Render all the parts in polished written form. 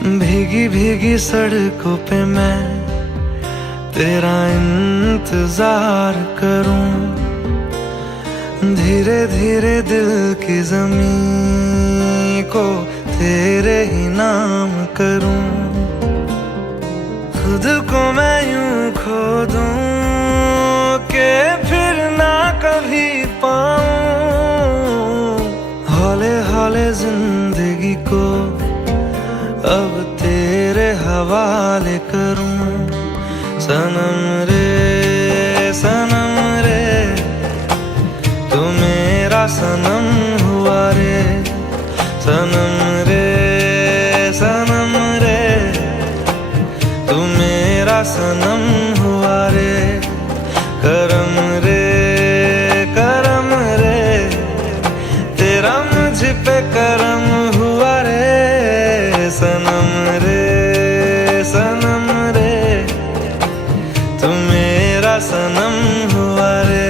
भीगी भीगी सड़कों पे मैं तेरा इंतजार करूं, धीरे धीरे दिल की जमीन को तेरे ही नाम करूं। खुद को मैं यूं खो दूं कि फिर ना कभी पाऊं, हौले हौले जिंदगी को अब तेरे हवाले करूं। सनम रे तू मेरा सनम हुआ रे, सनम रे तू मेरा सनम हुआ रे। करम रे तेरा मुझ पे करम हुआ रे। सनम रे तू मेरा सनम हुआ रे।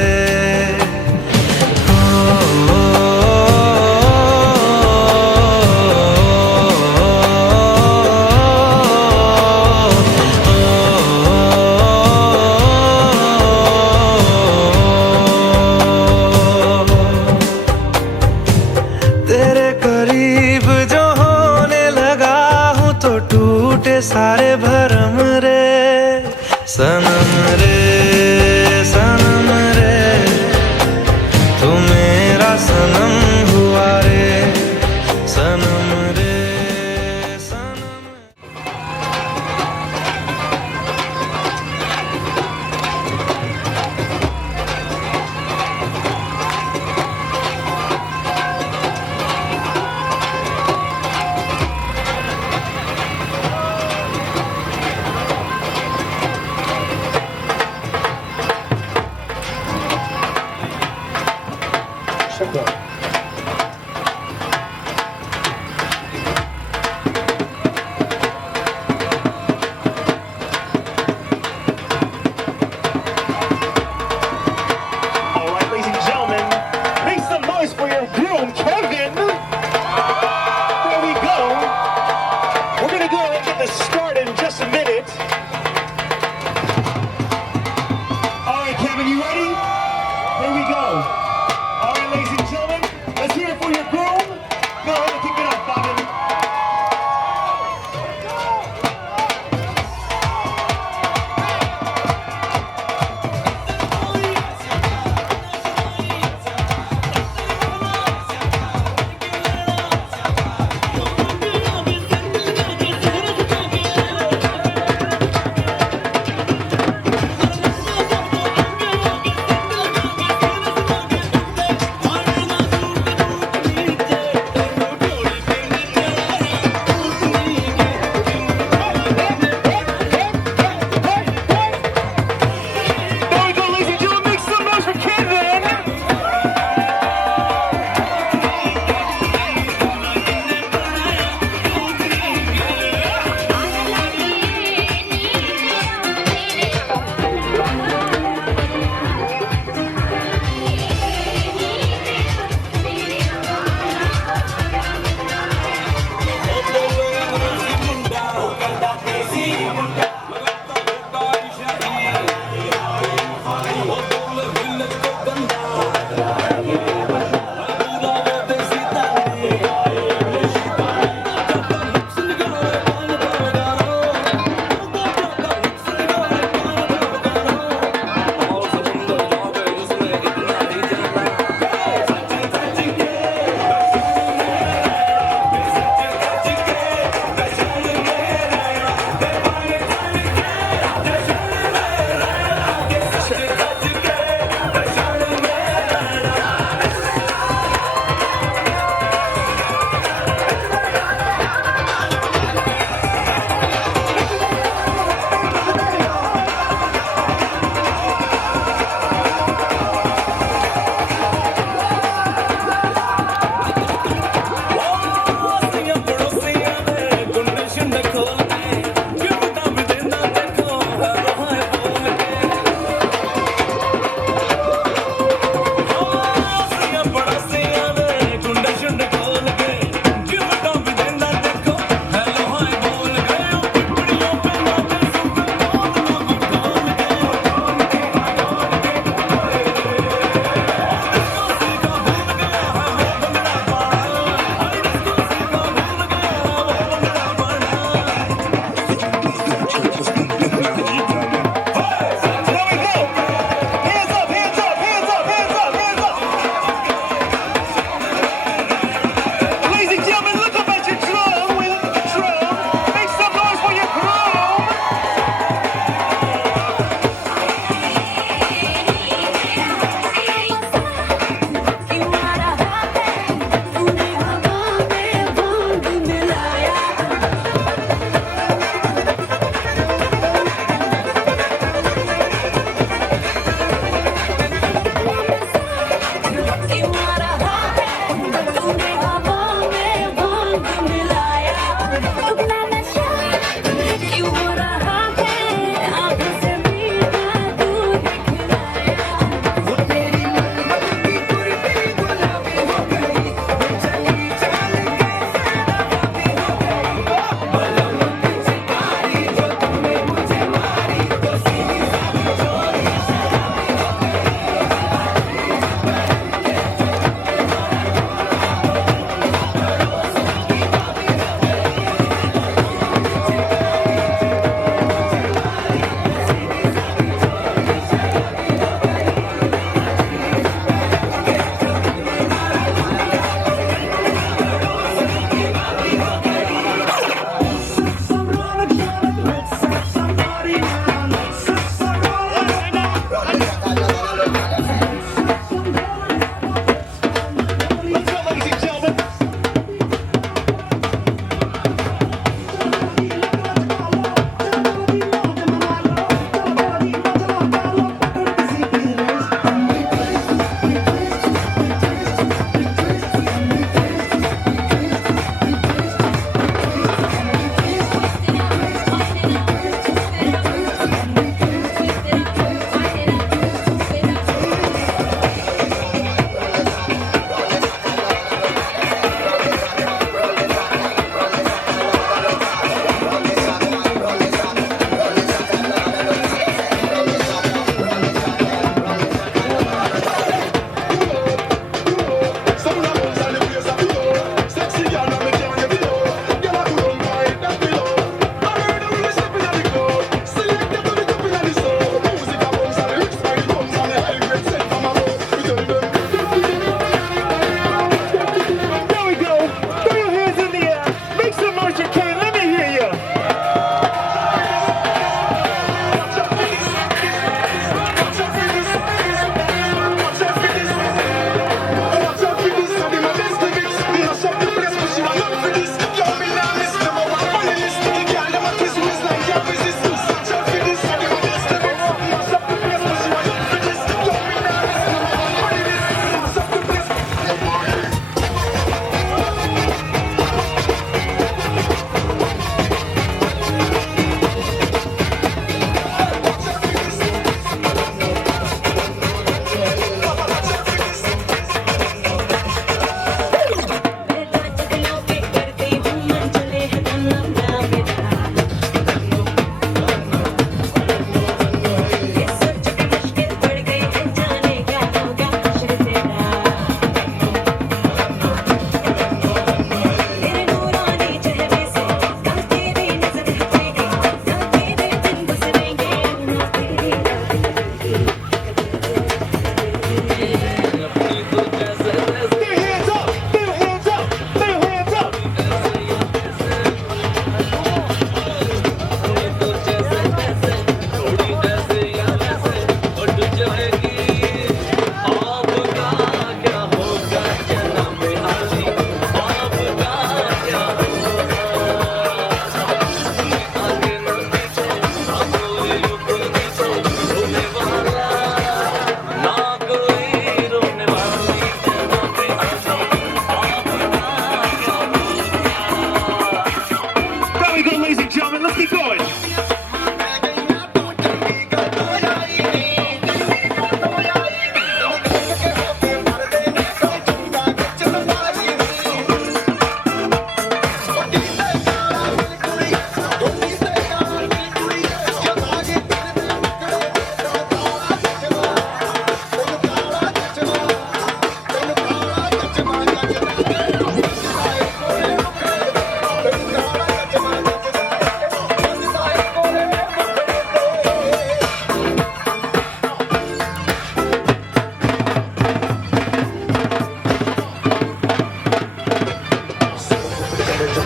तेरे करीब जो होने लगा हूँ तो टूटे सारे भरम रे। सनम रे तू मेरा सनम हुआ रे। सनम रे सनम।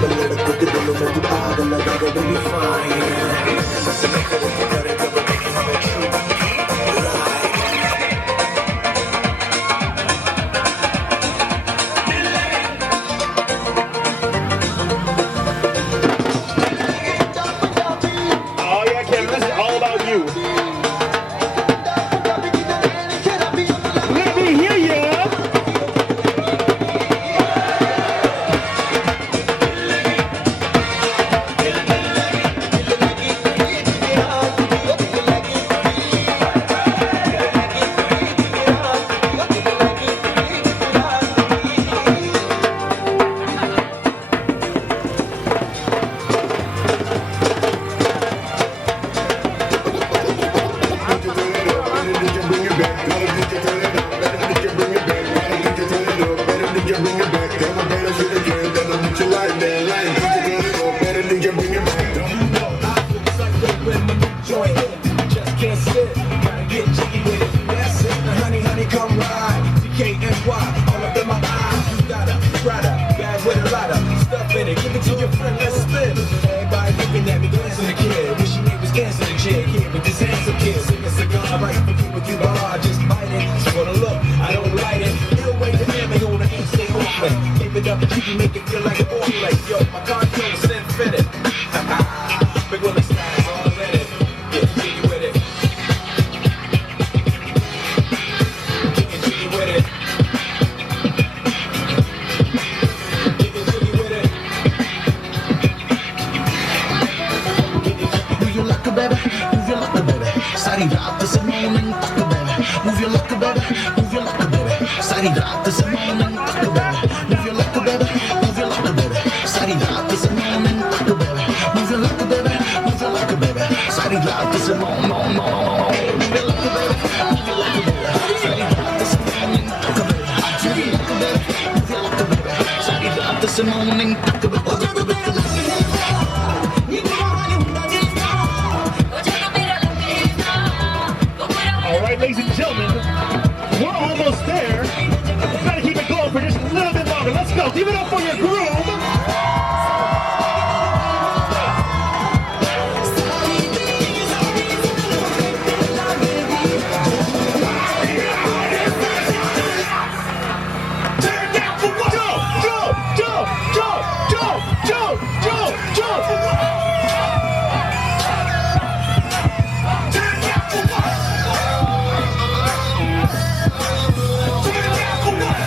Oh yeah, Kevin, this is all about you. Let me hear you. Come ride, TKNY, all up in my eyes. You got a rider, bag with a lot of stuff in it. Give it to your friend, let's spin. Everybody looking at me, glancing the kid. Wishing he was dancing the jig here with this handsome kid. Sing a cigar, right for you with you, I just bite it. So for the look, I don't light it. He'll wait the hammer on the ink, stay on play. Give it up, you can make it feel like a ball play. Yo, my control is infinite. Big Willie style is all in it. Get jiggy with it. Get jiggy with it. Get jiggy with it. Move your luck, baby. Move your luck, baby. Sari raat se morning tak, baby. Move your luck, baby. Move your luck, baby. Sari raat se morning tak, baby. Move your luck, baby. Move your luck, baby. Sari raat se morning tak, baby. Move your luck, baby. Move your luck, baby. Sari raat se morning. Move your luck, baby. Move your luck, baby. Sari raat se morning tak, baby. Move your luck, baby. Move your luck, baby. Sari raat se morning tak, baby. All right, ladies and gentlemen, we're almost there. We've got to keep it going for just a little bit longer. Let's go. Give it up for your groom. Turn down for what? Jump. Turn down for what? Turn down for what?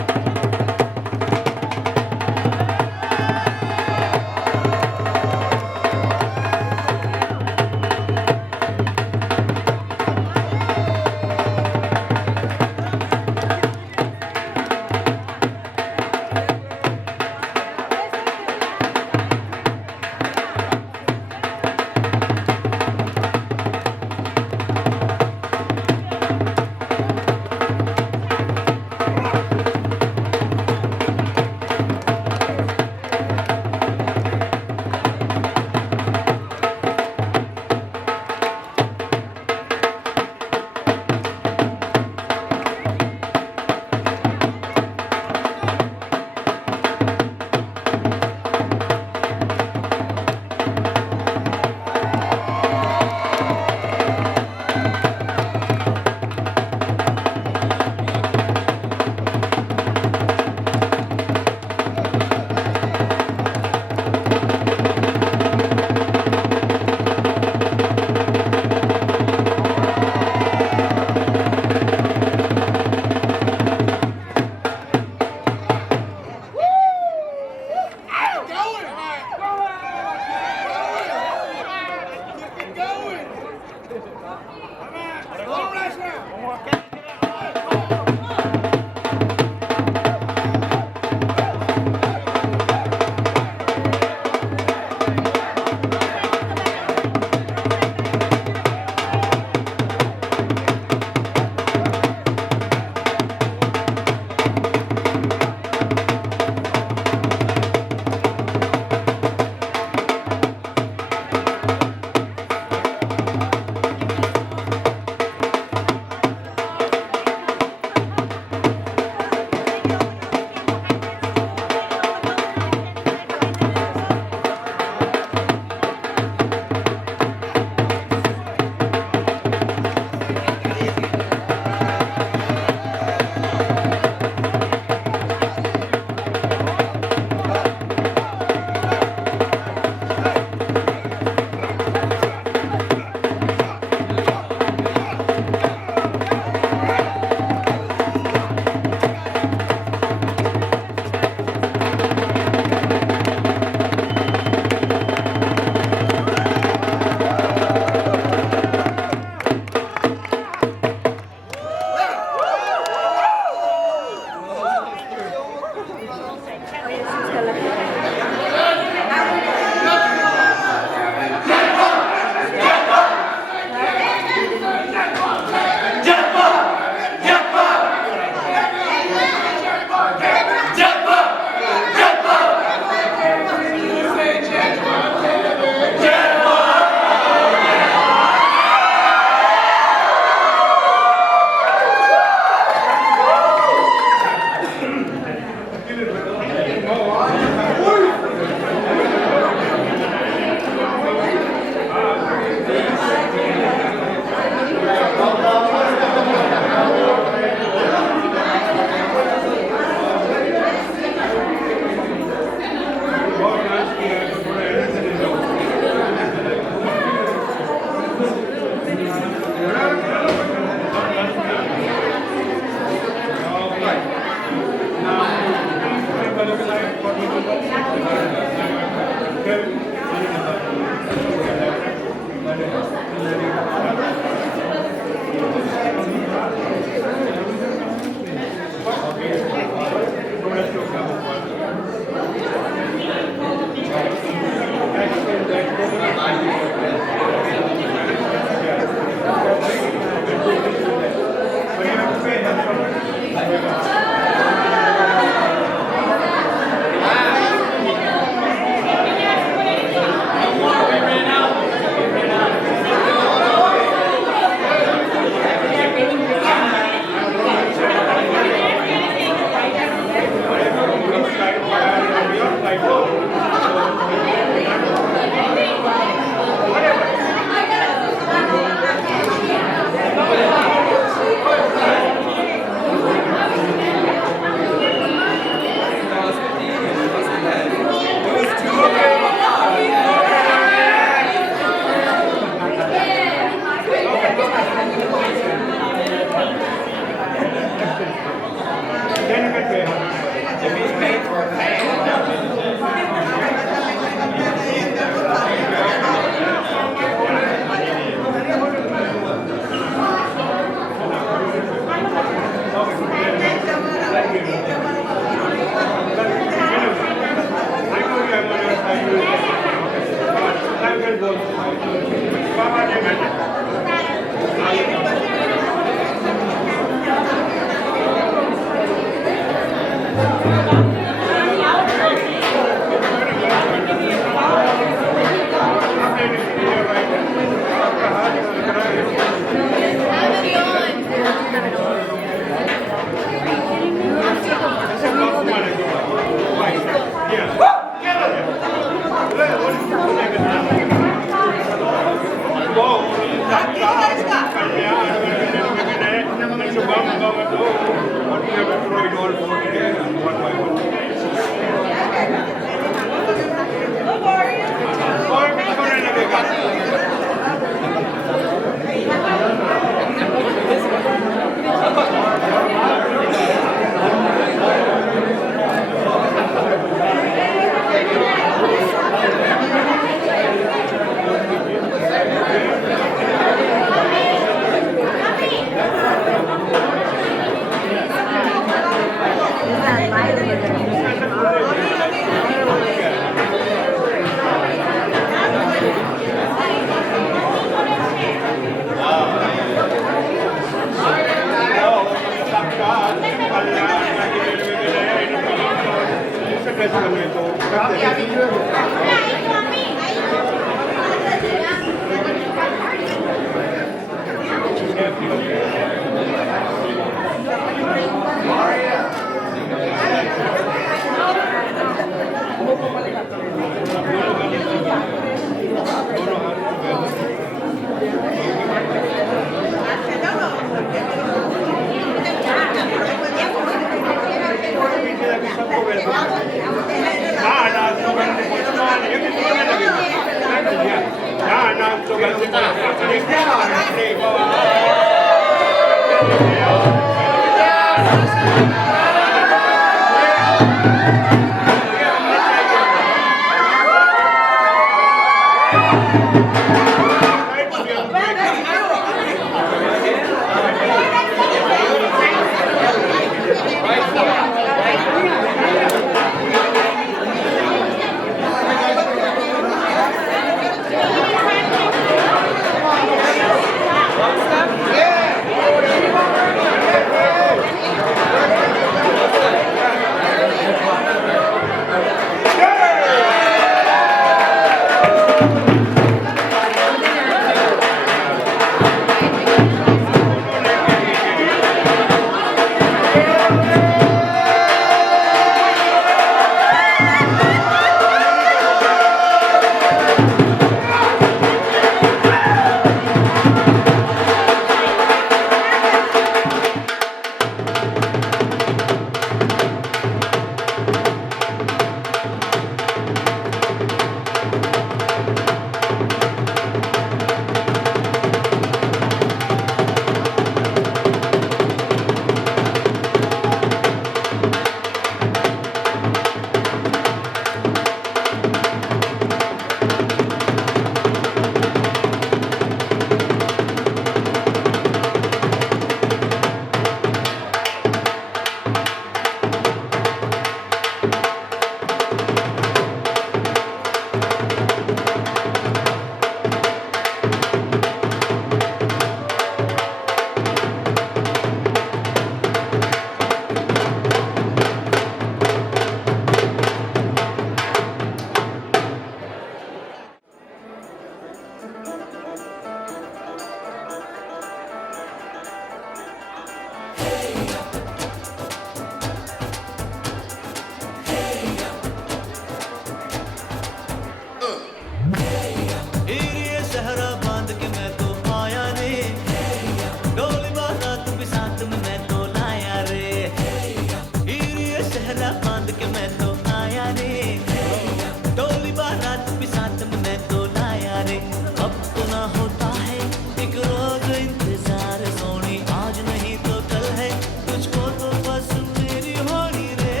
एक रोज इंतजार सोनी आज नहीं तो कल है तुझको तो बस मेरी होनी रे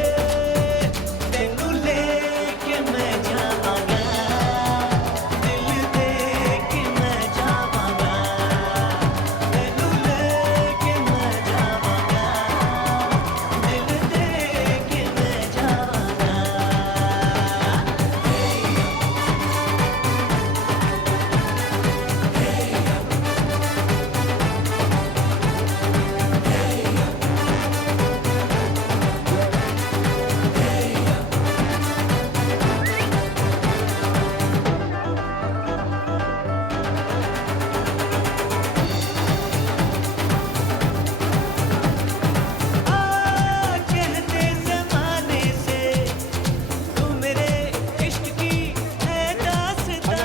तेनू लेके मैं जावांगा दिल दे के मैं जावांगा तेनू लेके मैं जावांगा दिल दे के मैं जावांगा कहते ज़माने से तू मेरे इश्क की है दास्तां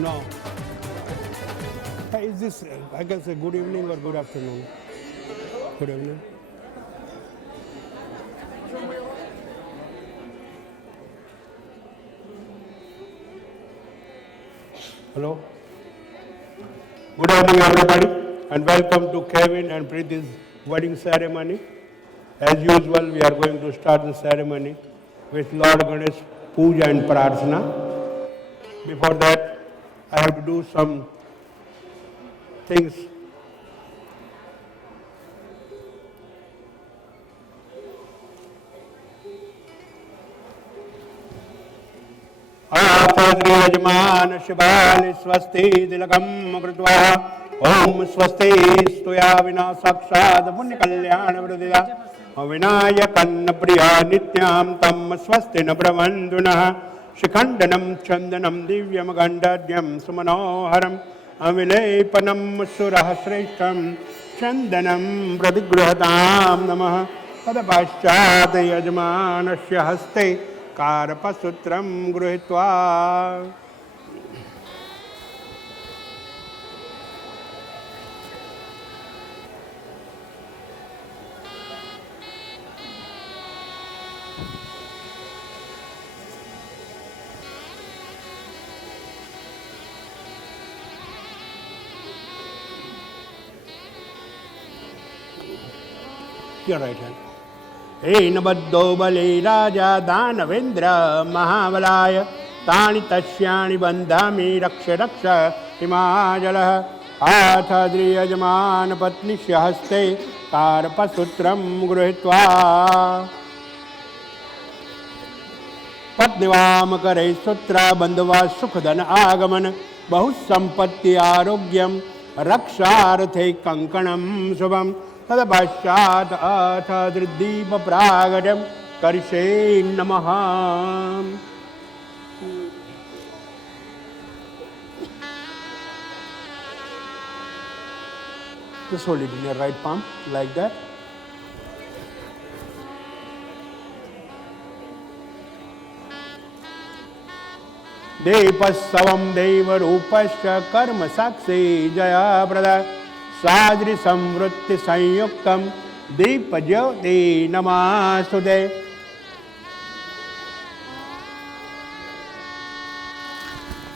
No. Is this, I can say good evening or good afternoon? Good evening. Hello. Good evening, everybody, and welcome to Kevin and Preeti's wedding ceremony. As usual, we are going to start the ceremony with Lord Ganesh Puja and Prarthana. Before that, I have to do some things. Shri यजमान शिवाल स्वस्ति तिलकम कृत्वा ओम स्वस्ति स्तुया विना साक्षात् पुण्य कल्याण वृद्धिदा विनायकन्न प्रिया नित्यां तम स्वस्ति न ब्रह्मन्दुनः शिखण्डनं चन्दनं दिव्यं गण्डद्यं सुमनोहरम् अविलेपनं सुरः श्रेष्ठं चन्दनं प्रतिगृहतां नमः तदपश्चात् यजमानस्य हस्ते कारपसूत्रं गृहीत्वा your right hand. हेन बद्धो बले राजा दानवेन्द्र महाबलाय तानि तस्यानि बन्धामि रक्ष रक्ष हिमाचलः आथ द्रियजमान पत्नीस्य हस्ते कारपसूत्रं गृहीत्वा पत्नीवाम करे सूत्रा बन्धवा सुखधन आगमन बहुसम्पत्ति आरोग्यं रक्षार्थे कङ्कणं शुभम् तदपश्चात् अथ दीप प्रागट्यं करिष्ये नमः Just hold it in your right palm like that. देवस्सवं देवरूपश्च कर्म साक्षी जयाप्रदा सादृ संवृत्ति संयुक्तम दीप ज्योति नमस्तुते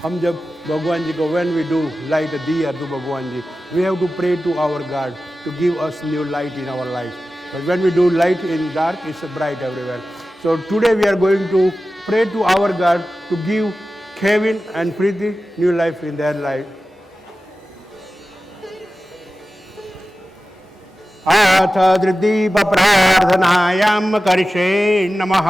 हम जब भगवान जी को when we do light a diya to भगवान जी we have to pray to our God to give us new light in our life. But when we do light in dark, it's bright everywhere. So today we are going to pray to our God to give Kevin and Preeti new life in their life. अथ दीप प्रार्थनायां करिष्ये नमः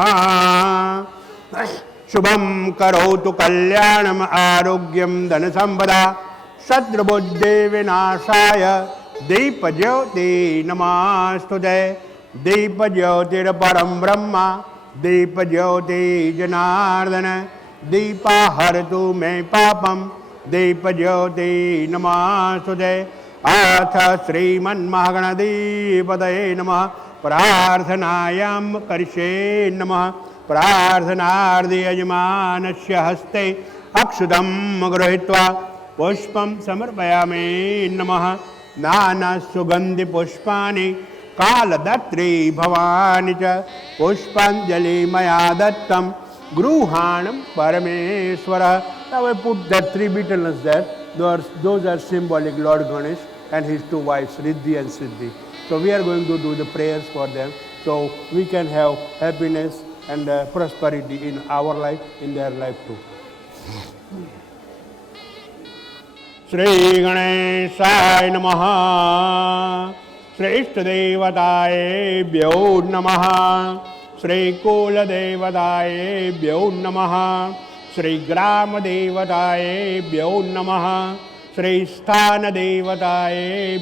शुभं करोतु कल्याणम् आरोग्यं धनसम्पदा शत्रुबुद्धि विनाशाय दीपज्योति नमस्तुते दीपज्योतिर्परं ब्रह्म दीपज्योति जनार्दन दीपा हरतु मे पापं दीपज्योति नमस्तुते अथ श्रीमन्महागणधिपतये नमः प्रार्थनायां करिष्ये नमः प्रार्थनार्थे यजमानस्य हस्ते अक्षतं गृहीत्वा पुष्पं समर्पयामि नमः नानासुगन्धिपुष्पाणि कालदत्री भवानि च पुष्पाञ्जलि मया दत्तं गृहाणं परमेश्वरः Now I put that 3 beetles there. Those are symbolic Lord Ganesh and his 2 wives, Riddhi and Siddhi. So we are going to do the prayers for them so we can have happiness and prosperity in our life, in their life too. Shri Ganesaya Namaha, Shri Ishtadevataye Namaha, Shri Kula Devataye Namaha, Shri Grama Devataye Namaha, Shri Sthana Devataye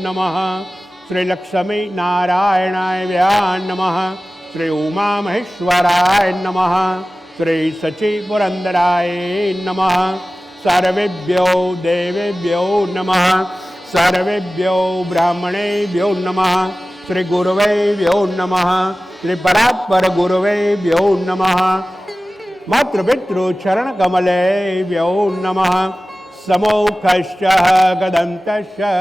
Namaha, Shri Lakshmi Narayanaye Namaha, Shri Uma Maheshwaraya Namaha, Shri Sachi Purandaraye Namaha, Sarvebhyo Devebhyo Namaha, Sarvebhyo Brahmanebhyo Namaha, Shri Guruvebhyo Namaha, Shri Paratpara Guruvebhyo Namaha, Matra Pitru Charana Kamalebhyo Namaha, Samokhasya Gadantasya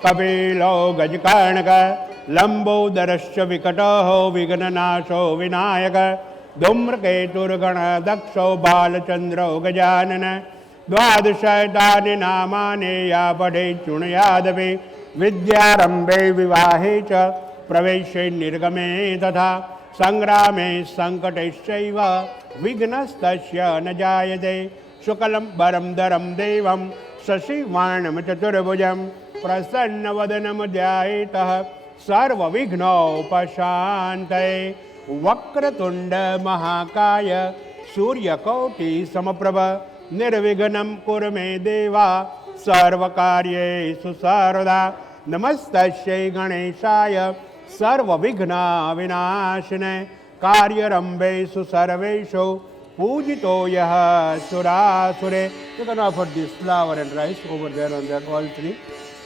Kapilo Gajakarnaka, Lambodarasya Vikataho Vigananasho Vinayaka, Dhumraketurgana Daksho Balachandro Gajanana, Dvadashayatani Namane Yapade Chunayadavi, Vidyarambe Vivahe Cha, Praveshe Nirgame Tatha, Sangrame Sankateshaiva, Vignastasya Najayade, Sukalam Baram Daram Devam, Sashi Varnam Chaturabhujam, Prasanna Vadanam Jayitah, Sarva Vigno Pashante, Vakratunda Mahakaya, Surya Koti Samaprabha, Nirviganam Kurme Deva, Sarvakarye Susarada, Namastashe Ganeshaya, Sarva Vigna Vinashine, Karyarambe Susarvesho, Pujito Yaha Surasure. You can offer this flour and rice over there on that, all 3.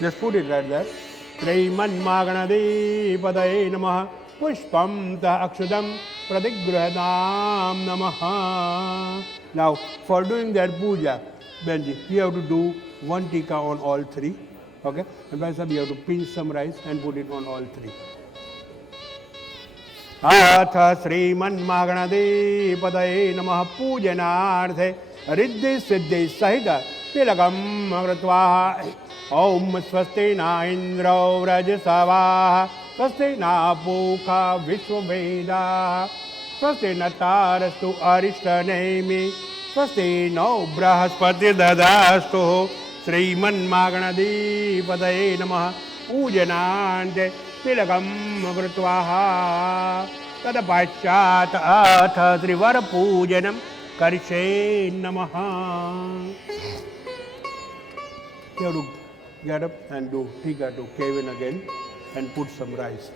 Just put it right there. Sriman Maganadi Padaye Namaha, Pushpam Ta Akshudam Pradigrahadam Namaha. Now, for doing that puja, Benji, you have to do 1 tika on all 3. Okay? And by some, you have to pinch some rice and put it on all 3. Atha Sriman Maganadi Padaye Namaha Pujanarthe Riddhi Siddhi Sahita Tilagam Agratvaha Om Swasti Na Indra Vrajasavaha Swasti Na Pukha Vishwaveda Swasti Na Tarastu Arishtanemi Swasti No Brahaspati Dadastu Sriman Maganadi Padaye Namaha Pujanante Tilagam Agratvaha Tadapachat Atha Trivara Pujanam Karishe Namaha. You have to get up and do tika to Kevin again and put some rice.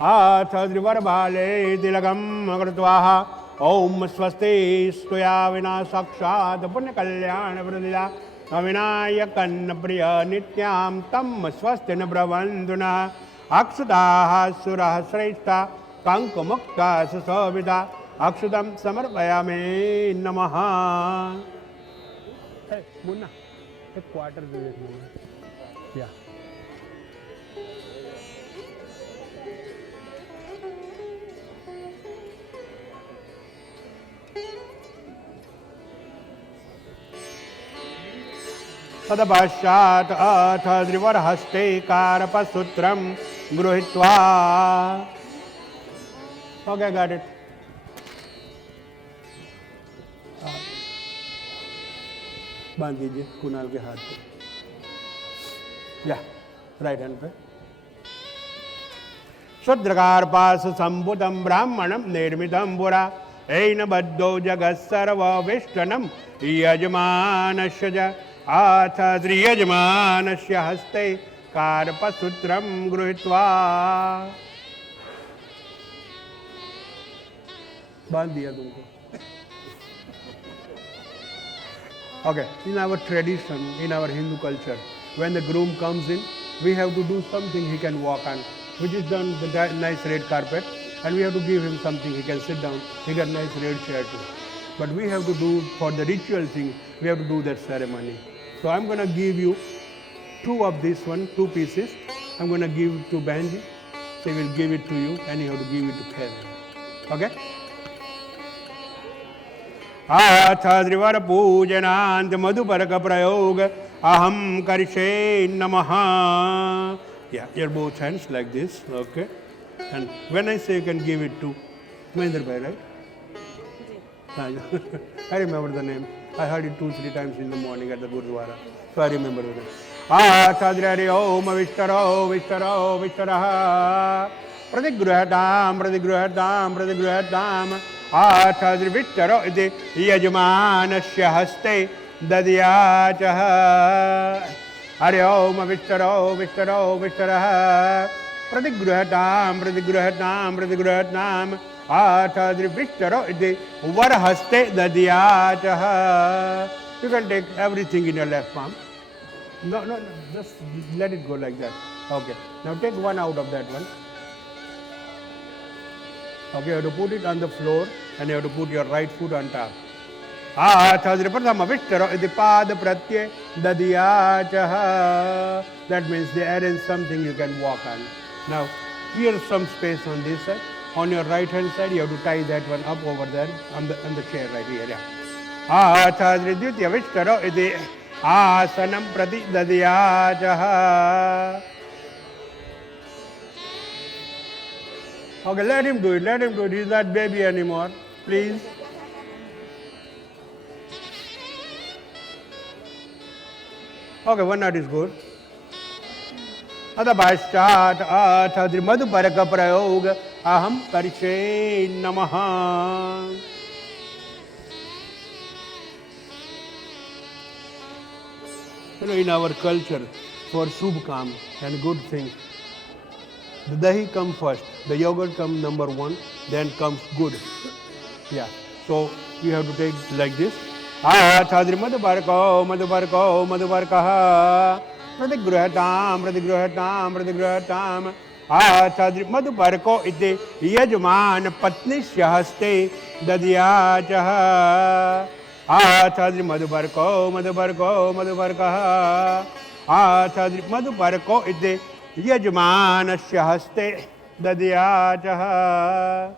Atha Trivara Bhale Tilagam Agratvaha Om Swasti Stuya Vina Sakshat Punya Kalyana Vradila Avinayakan Priya Nityam Tam Swastina Bravanduna Akshadaha Surah Shrestha Kanka Mukta Sasavita Akshadam Samarpayame Namaha. Hey, Munna, a quarter do it. Yeah. Tadabashat Atha Drivarhaste Karapasutram Gruhitva. Okay, got it. बांध दीजिए कुणाल के हाथ पे. या right hand पे. शुद्रकार पास संभुतम ब्राह्मणम निर्मितम पुरा ऐन बद्धो जगत सर्व विष्टनम यजमानस्य च आथ श्री यजमानस्य हस्ते कारपसूत्रम गृहीत्वा. बांध दिया तुमको. Okay, in our tradition, in our Hindu culture, when the groom comes in, we have to do something he can walk on, which is done the nice red carpet, and we have to give him something he can sit down. He got nice red chair too. But we have to do for the ritual thing. We have to do that ceremony. So I'm going to give you 2 of this one, 2 pieces. I'm going to give it to Benji. So he will give it to you, and you have to give it to Kevin. Okay? अथ त्रिवर पूजनांत मधुपर्क प्रयोग aham karishe namaha. Yeah, your both hands like this, okay. And when I say you can give it to Mahendra Bhai, right? I remember the name. I heard it 2-3 times in the morning at the Gurdwara. So I remember the name. Achadri Om Vishtaro Vishtaro Vishtaraha Pradigruhatam Pradigruhatam Pradigruhatam Achadri Vishtaro Iti Yajamanasya Haste Dadyachaha Hari Om Vishtaro Vishtaro Vishtaraha Pradigruhatam Pradigruhatam Pradigruhatam Achadri Vishtaro Iti Varahaste Dadyachaha. You can take everything in your left palm. No, just let it go like that. Okay. Now take one out of that one. Okay, you have to put it on the floor and you have to put your right foot on top. That means they arrange something you can walk on. Now, here's some space on this side. On your right hand side, you have to tie that one up over there on the chair right here. Yeah. Asanam prati dadyajaha. Okay, let him do it. He's not baby anymore. Please. Okay, one note is good. Adabhashchat athadri madhuparaka prayog aham karishe namaha. You know, in our culture, for Shubh Kam and good things, the dahi comes first, the yogurt comes number one, then comes good. Yeah. So you have to take like this. Chadri madhuparko, madhuparko, madhuparkaha. Pradigruhatam, pradigruhatam, pradigruhatam. Chadri madhuparko iti yajman patnishya haste dadyachaha. Achadri madhuparko, madhuparko, madhuparkaha. Achadri madhuparko iti yajmanasya haste dadyachaha.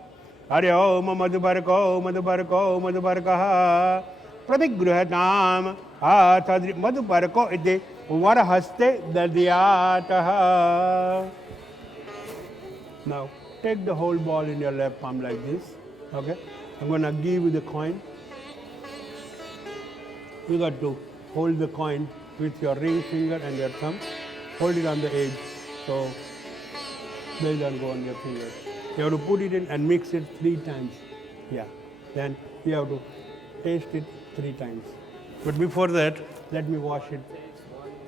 Hari Om madhuparko, madhuparko, madhuparkaha. Pradigruhatam. Achadri madhuparko iti varahaste dadyachaha. Now, take the whole ball in your left palm like this. Okay? I'm going to give you the coin. You got to hold the coin with your ring finger and your thumb. Hold it on the edge so they don't go on your finger. You have to put it in and mix it 3 times. Yeah. Then you have to taste it 3 times. But before that, let me wash it.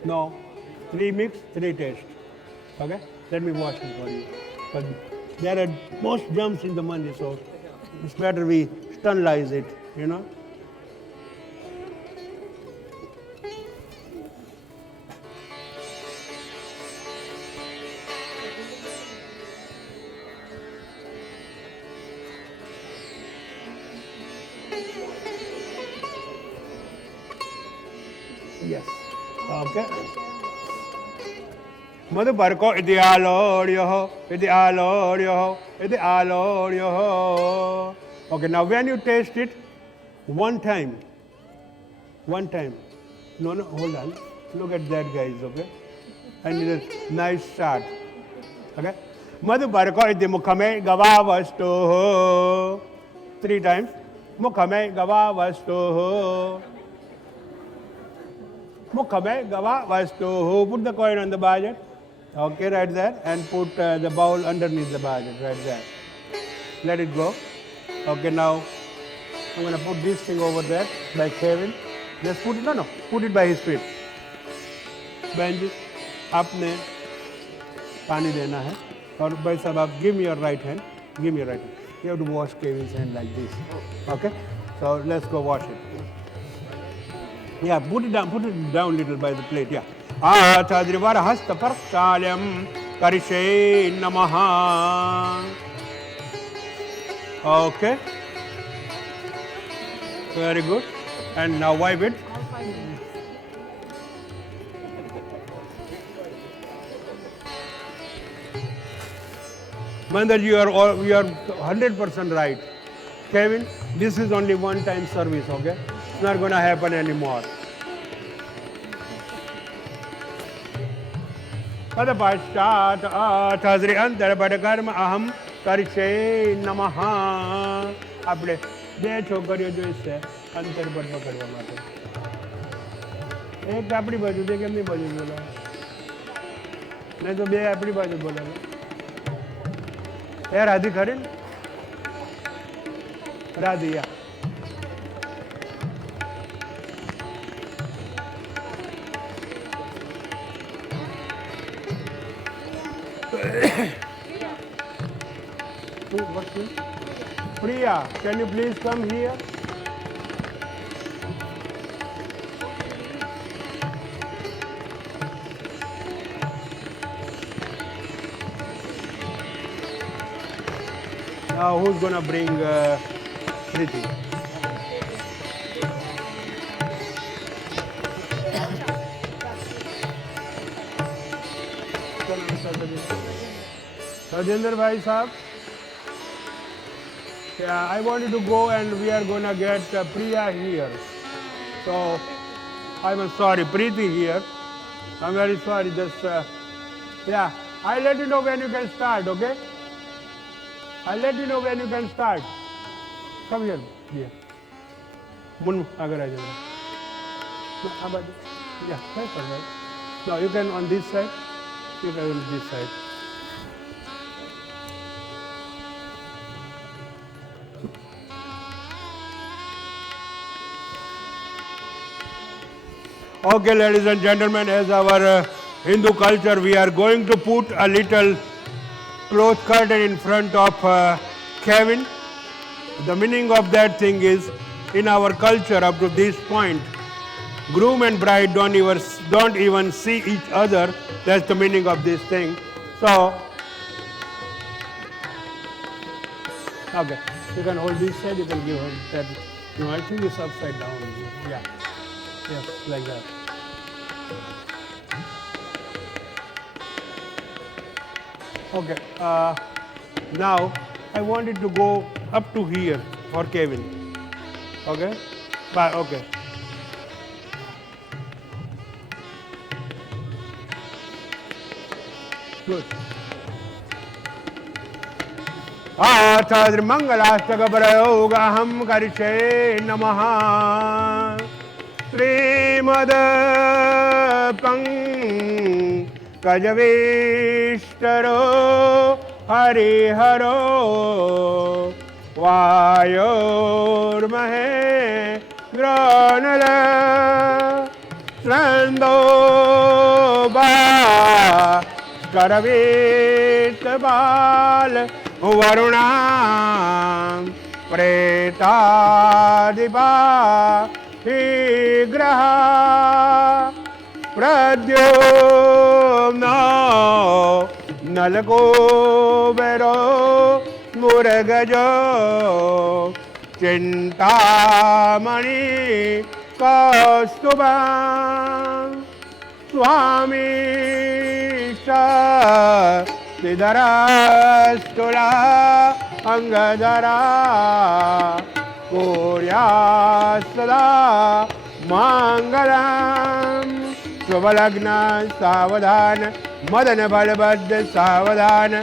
No, 3 mix, 3 taste. Okay? Let me wash it for you. But there are most germs in the money, so it's better we sterilize it, you know. Yes. Okay. Madhuparko iti aloryoho, iti aloryoho, iti aloryoho. Okay, now when you taste it, one time. No, hold on. Look at that, guys, okay? I need a nice shot. Okay? Madhuparko iti mukhame gavavastoho. 3 times. Mukhame gavavastoho. Mukhame gavavastoho. Put the coin on the budget. Okay, right there. And put the bowl underneath the budget, right there. Let it go. Okay, now I'm going to put this thing over there by Kevin. Just put it, put it by his feet. Benji, आपने पानी देना है और भाई साहब आप give me your right hand. You have to wash Kevin's hand like this. Okay? So let's go wash it. Yeah, put it down little by the plate. Yeah. Achadrivara hasta parkshalyam karishe namaha. Okay. Very good. And now wipe it. Mandar, you are 100% right. Kevin, this is only one-time service, okay? It's not gonna happen anymore. पदपश्चात् अथश्री अंतरपटकर्म अहम करशे नमः આપણે બે છોકરીઓ જોઈશે અંતરપટ પકડવા માટે એક આપણી બાજુ બે કેમની બાજુ બોલાવે નહીં તો બે આપણી બાજુ બોલાવે એ રાધી ખરી ને રાધી યા What's this? Priya, can you please come here? Now who's gonna bring Priti? Rajendra Bhai Sahab? Yeah, I wanted to go and we are gonna get Priya here. So, I'm sorry, Preeti here. I'm very sorry, just, yeah. I'll let you know when you can start, okay? I'll let you know when you can start. Come here, yeah. Mun, agar aa jao. No, yeah, that's all right. No, you can on this side, you can on this side. Okay, ladies and gentlemen, as our Hindu culture, we are going to put a little cloth curtain in front of Kevin. The meaning of that thing is, in our culture up to this point, groom and bride don't even see each other. That's the meaning of this thing. So, okay, you can hold this side, you can give her that. No, I think it's upside down. Yeah. Yes, like that. Okay, now I wanted to go up to here for Kevin. Okay? Bye, okay. Good. मंगलाष्टकप्रयोगहं करिष्ये नमः श्रीमदपङ्कजवेष्टरो हरिहरो वायोर्महे ग्रानल स्रन्दो करवीतबाल वरुणा प्रेतादिपा ग्रह प्रद्योम्नो नलकुबेरो मुरगजो चिन्तामणि कौस्तुभा स्वामी सिद्धरास्तुला अंगधरा कुर्या सदा मंगलम शुभलग्न सावधान मदन बलबद्ध सावधान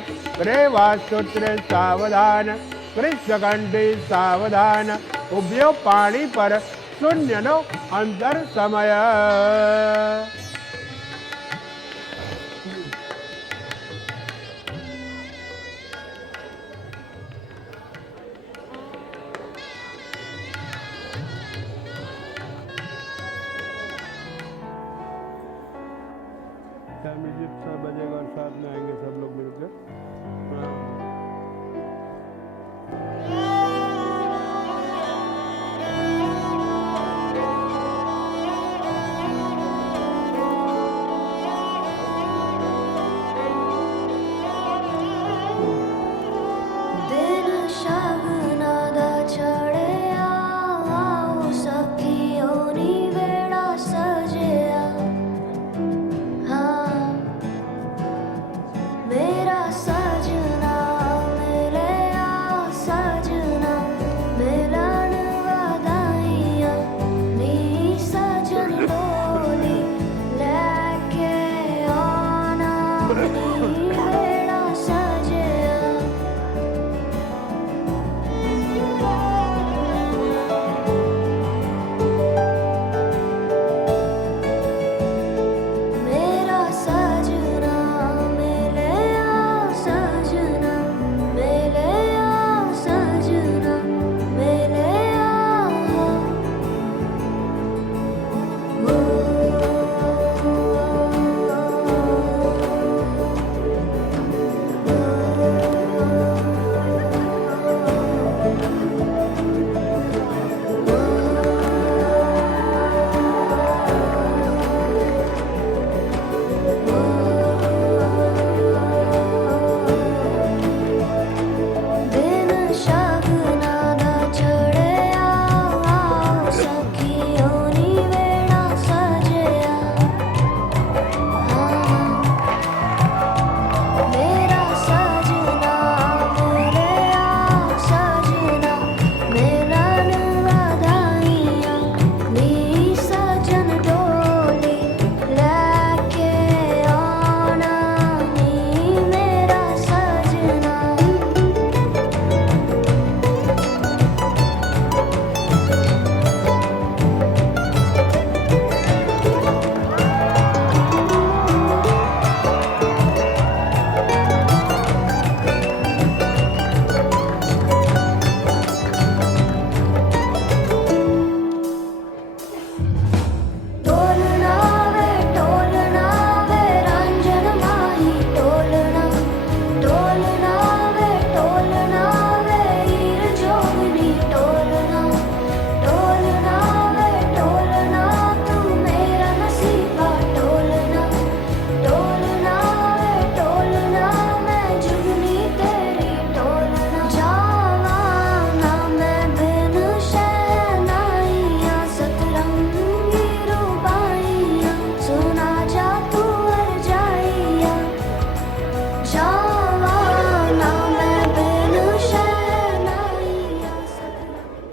रेवासूत्र सावधान कृष्णकंठी सावधान उभयो पाणी पर शून्य नो अंतर समय म्यूजिक सब बजेगा और साथ में आएंगे सब लोग मिलकर दिन शगुनादा चढ़िया आओ सखियोनी वेड़ा सजिया हाँ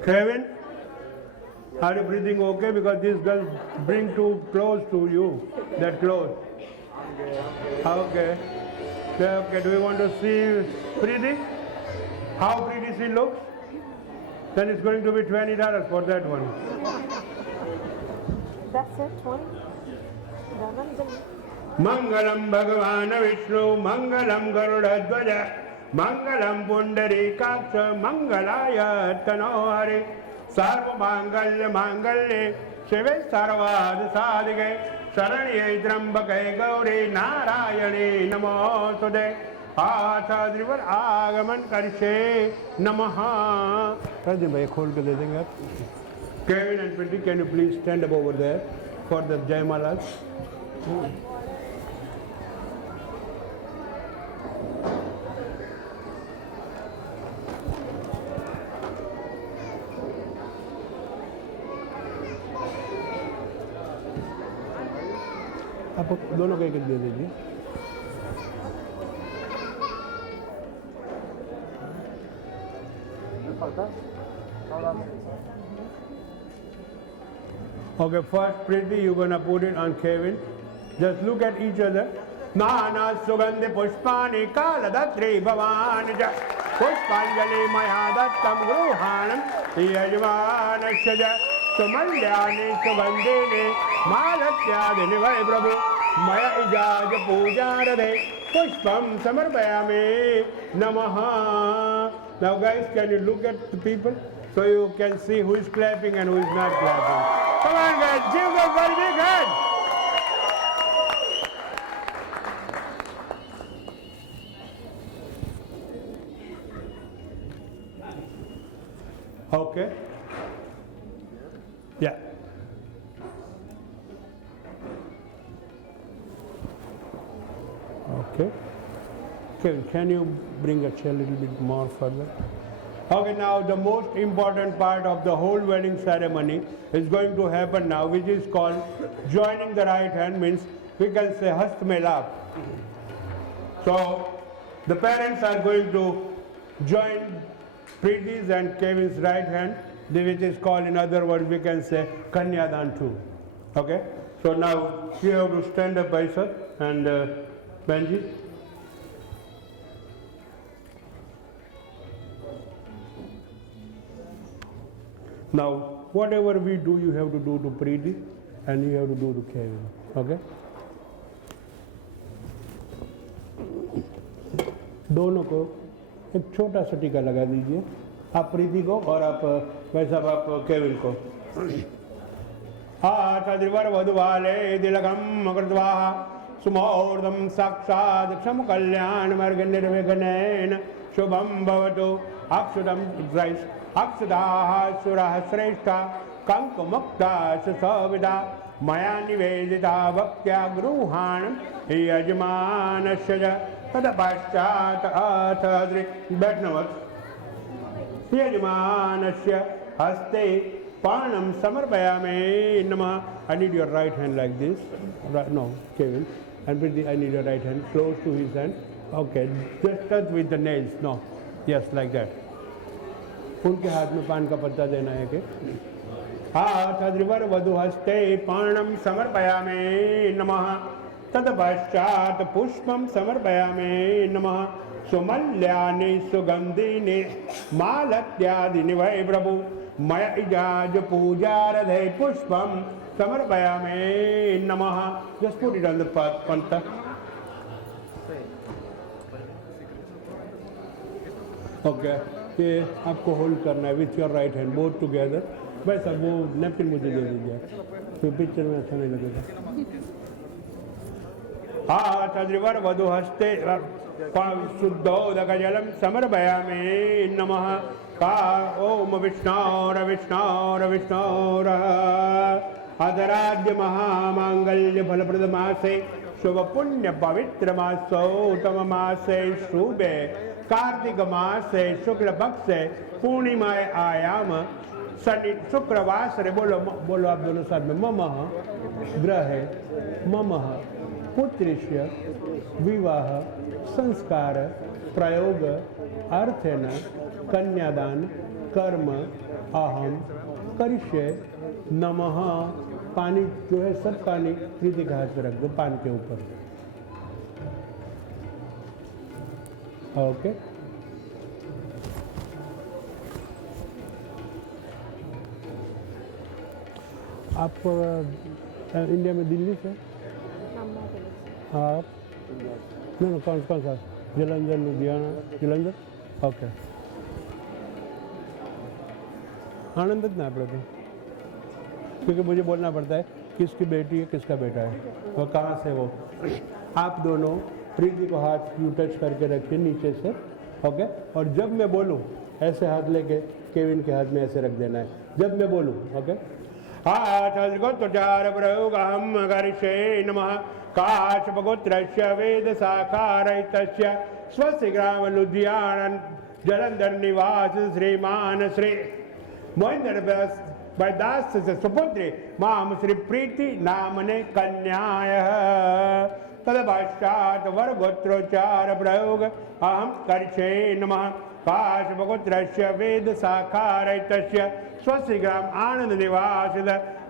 Kevin, are you breathing okay? Because this girl bring too close to you, that close. Okay. Okay, do you want to see Preeti? How pretty she looks? Then it's going to be $20 for that one. That's it, 20. Ramanjali. Mangalam Bhagavan Vishnu, Mangalam Garudadvaja, Mangalam Pundarikaksha, Mangalaya Tanohari, Sarva Mangalya Mangalye, Shive Sarvad Sadige, Saranye Trambake Gauri, Narayani Namostade, Atadrivar Agaman Karshe, Namaha. Rajin bhai, khol ke de denge aap. Kevin and Preeti, can you please stand up over there for the Jayamalas? आप दोनों को एक दे दीजिए. Okay, first Preeti, you're gonna put it on Kevin. Just look at each other. Nana Sugandhi Pushpani Kaladatri Bhavanija Pushpanjali Mayadatam Gruhanam Yajmanashaja Sumalyani Sugandhini Malatyadini Vai Prabhu Maya Ijaja Pujarade Pushpam Samarpayami Namaha. Now guys, can you look at the people so you can see who is clapping and who is not clapping? Come on guys, give them very big hand. Okay. Yeah. Okay. Can you bring a chair a little bit more further? Okay, now the most important part of the whole wedding ceremony is going to happen now, which is called joining the right hand, means we can say Hast Melap. So the parents are going to join Preeti's and Kevin's right hand, which is called, in other words, we can say Kanyadan too. Okay? So now you have to stand up, Baisar and Benji. Now, whatever we do, you have to do to Preeti and you have to do to Kevin. Okay? दोनों को एक छोटा सा टीका लगा दीजिए, आप प्रीति को और आप वैसा आप केविन को. आचार्यवर वधुवाले दिलकम कृत्वाः सुमोर्धं साक्षात् क्षम कल्याण मार्ग निर्विघ्नेन शुभम भवतु. अक्षुतम राइस अक्षुदाः सुराः श्रेष्ठा कंकुमुक्ता सविदा मया निवेदिता भक्त्या गृहाणं यजमानस्य तत्पश्चात् अथ बैठनवत् यजमानस्य हस्ते पाणं समर्पयामि नमः. I need your right hand like this. Right, no, Kevin. And Preeti, I need your right hand close to his hand. Okay, just touch with the nails. No, yes, like that. उनके हाथ में पान का पत्ता देना है कि आत्रिवर वधु हस्ते पाणम समर्पयामि नमः. तत्पश्चात् पुष्पम समर्पयामि नमः. सुमल्यानि सुगंधिनि मालत्यादिनि वै प्रभु मया इजाज पूजारधे पुष्पम समर्पयामि नमः. Just put it on the panta. Okay. ये आपको होल्ड करना है with your right hand both together. बस अब वो नैपकिन मुझे दे दीजिए, फिर पिक्चर में अच्छा नहीं लगेगा. आचार्यवर वधु हस्ते शुद्धोदक जलम समर्पयामि नमः. का ओम विष्णोर विष्णोर विष्णोर आदराध्य महामांगल्य फलप्रद मासे शुभ पुण्य पवित्र मासो उत्तम मासे शुभे कार्तिक मास से शुक्ल पक्ष से पूर्णिमा आयाम शनि शुक्रवासरे बोलो बोलो आप दोनों साथ में ममः ग्रह ममः पुत्रस्य विवाह संस्कार प्रयोग अर्थेन कन्यादान कर्म अहम करिष्ये नमः। पानी जो है सब पानी प्रीति के हाथ में रख दो, पान के ऊपर। ओके, आप इंडिया में दिल्ली से? आप नहीं, कौन कौन सा? जलंधर, लुधियाना, जलंधर। ओके, आनंद ना आप लोग, क्योंकि मुझे बोलना पड़ता है किसकी बेटी है किसका बेटा है, वो कहाँ से वो। आप दोनों प्रीति को हाथ यू टच करके रखिए नीचे से, ओके। और जब मैं बोलूँ ऐसे हाथ लेके केविन के हाथ में ऐसे रख देना है जब मैं बोलूँ, ओके। हाथोचार प्रयोग हम करिष्ये नमः। काश्यपगोत्रस्य वेद साकारैतस्य स्वस्य ग्राम लुधियाना जलंधर निवास श्रीमान श्री महेंद्र वैदास सुपुत्री माम श्री प्रीति नामने कन्यायः। तदपश्चात वरगोत्रोच्चार प्रयोग अहम करिष्ये नमः। काश्यपगोत्रस्य वेद साकारैतस्य स्वस्य ग्राम आनंद निवास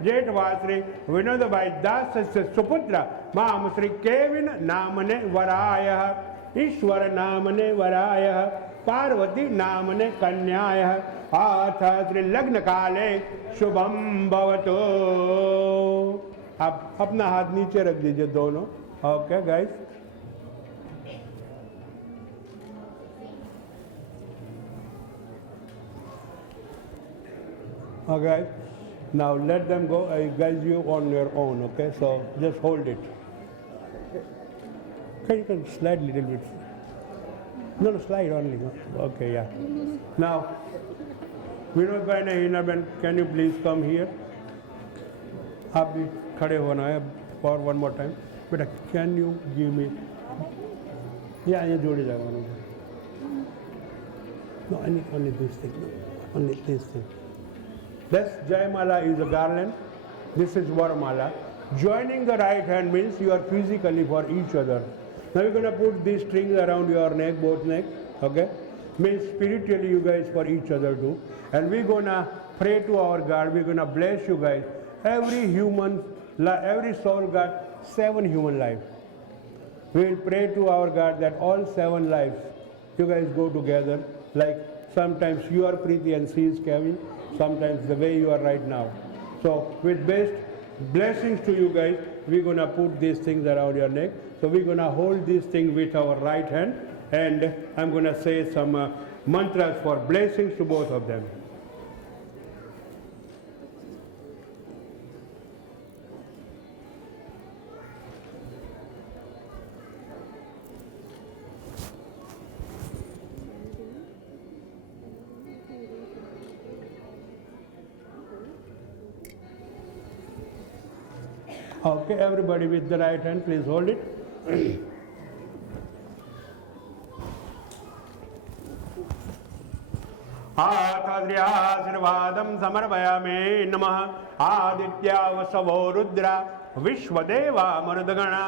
जेठवाश्री विनोद वैदास सुपुत्र माम श्री केविन नामने वरायः। ईश्वर नामने वरायः पार्वती नामने कन्यायः। अथ श्री लग्न काले शुभम भवतु। आप अपना हाथ नीचे रख दीजिए दोनों, okay guys. Okay, now let them go. I guide you on your own, okay? So just hold it. Okay, you can slide a little bit. No, slide only. Okay, yeah. Now, Vinod Bhai and Hina Ben, can you please come here? आप भी खड़े होना है for one more time. बेटा, can you give me? Yeah, ये जोड़े जाएगा ना. No, only this thing. No, only this thing. This Jayamala is a garland, this is Varamala. Joining the right hand means you are physically for each other. Now you're going to put these strings around your neck, both neck, okay? Means spiritually you guys for each other too. And we're going to pray to our God, we're going to bless you guys. Every soul got 7 human lives. We will pray to our God that all 7 lives, you guys go together. Like sometimes you are Preeti and she is Kevin. Sometimes the way you are right now. So with best blessings to you guys, we're going to put these things around your neck. So we're going to hold this thing with our right hand and I'm going to say some mantras for blessings to both of them. Okay, everybody with the right hand, please hold it. आशीर्वादं समर्पयामि नमः। आदित्या वसवो रुद्रा विश्वदेवा मरुदगणा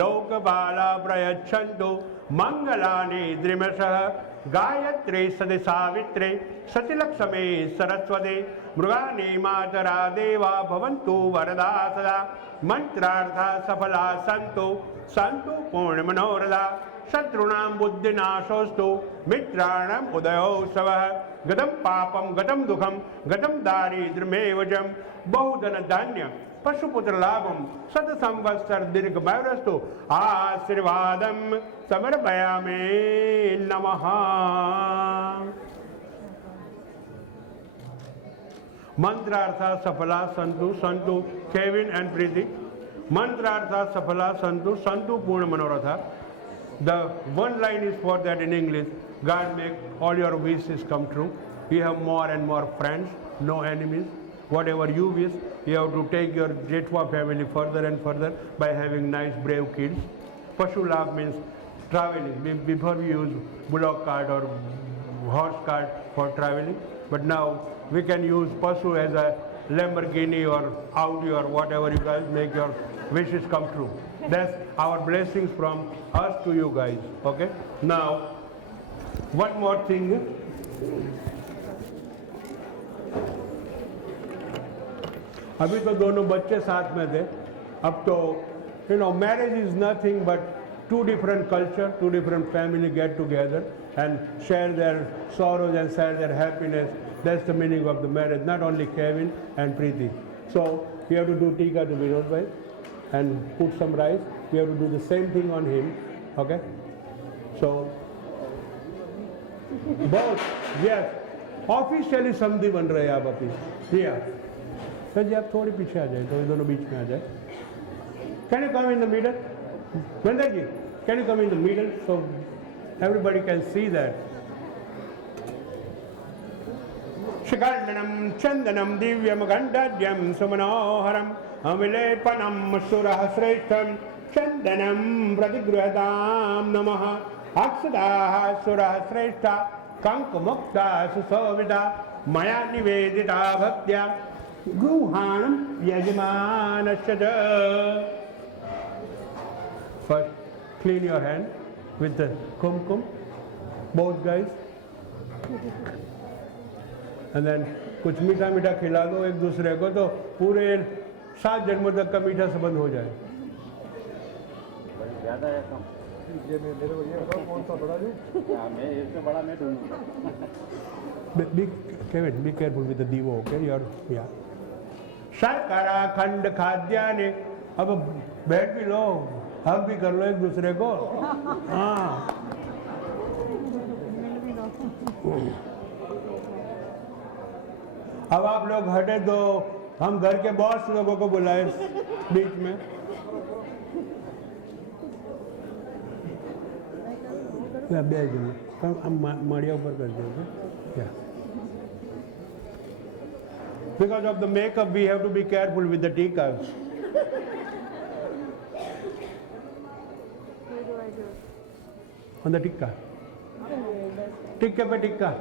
लोकपाला प्रयच्छन्तु मंगलानि द्रिमशः। गायत्री सति सावित्री सतिलक्ष्मी सरस्वती मृगानी मातरा देवा भवन्तु वरदा सदा। मंत्रार्था सफला सन्तु सन्तु पूर्णमनोरथा। शत्रूणां बुद्धिनाशोस्तु मित्राणाम् उदयोत्सवः। गतं पापं गतं दुःखं गतं दारिद्र्यमेव च बहुधन धान्य पशुपुत्र लाभम शत संवत्सर दीर्घमायुरस्तु। आशीर्वादं समर्पयामि नमः। मंत्रार्था सफला संतु संतु केविन एंड प्रीति। मंत्रार्था सफला संतु संतु पूर्ण Manoratha. The one line is for that in English. God make all your wishes come true. You have more and more friends, no enemies. Whatever you wish, you have to take your Jetwa family further and further by having nice brave kids. Pashu Labh means traveling. Before we use bullock cart or horse cart for traveling, but now we can use Pashu as a Lamborghini or Audi or whatever you guys make your wishes come true. That's our blessings from us to you guys. Okay. Now, one more thing. अभी तो दोनों बच्चे साथ में थे, अब तो marriage is nothing but two different culture, two different family get together and share their sorrows and share their happiness. That's the meaning of the marriage, not only Kevin and Preeti. So we have to do tika to Vinod bhai and put some rice. We have to do the same thing on him. Okay? So both, yes. Officially समधी बन रहे हैं आप अभी. Yeah. Sir जी आप थोड़ी पीछे आ जाए तो दोनों बीच में आ जाए. Can you come in the middle? Vendaji, can you come in the middle so everybody can see that? Shikandanam chandanam divyam gandadyam sumanoharam amilepanam surahasreshtam chandanam pratigruhadam namaha aksadaha surahasreshta kankamukta susovita maya nivedita bhaktya guhanam yajamanasya. First, clean your hand with the kumkum, both guys. And then कुछ मीठा मीठा खिला दो एक दूसरे को तो पूरे 7 जन्मों तक का मीठा संबंध हो जाए. ज़्यादा है कम? ये मेरे को ये बताओ कौन सा बड़ा है? मैं इससे बड़ा मैं ढूंढूंगा. Kevin, be careful with the divo, okay? Yeah. शर्करा खंड खाद्यानि. अब बैठ भी लो, हक भी कर लो एक दूसरे को. हाँ. अब आप लोग हटे तो हम घर के बॉस लोगों को बुलाए बीच में. हम मड़िया ऊपर कर देंगे. Because of the makeup, we have to be careful with the tikas. On the tikka. Tikka pe tikka.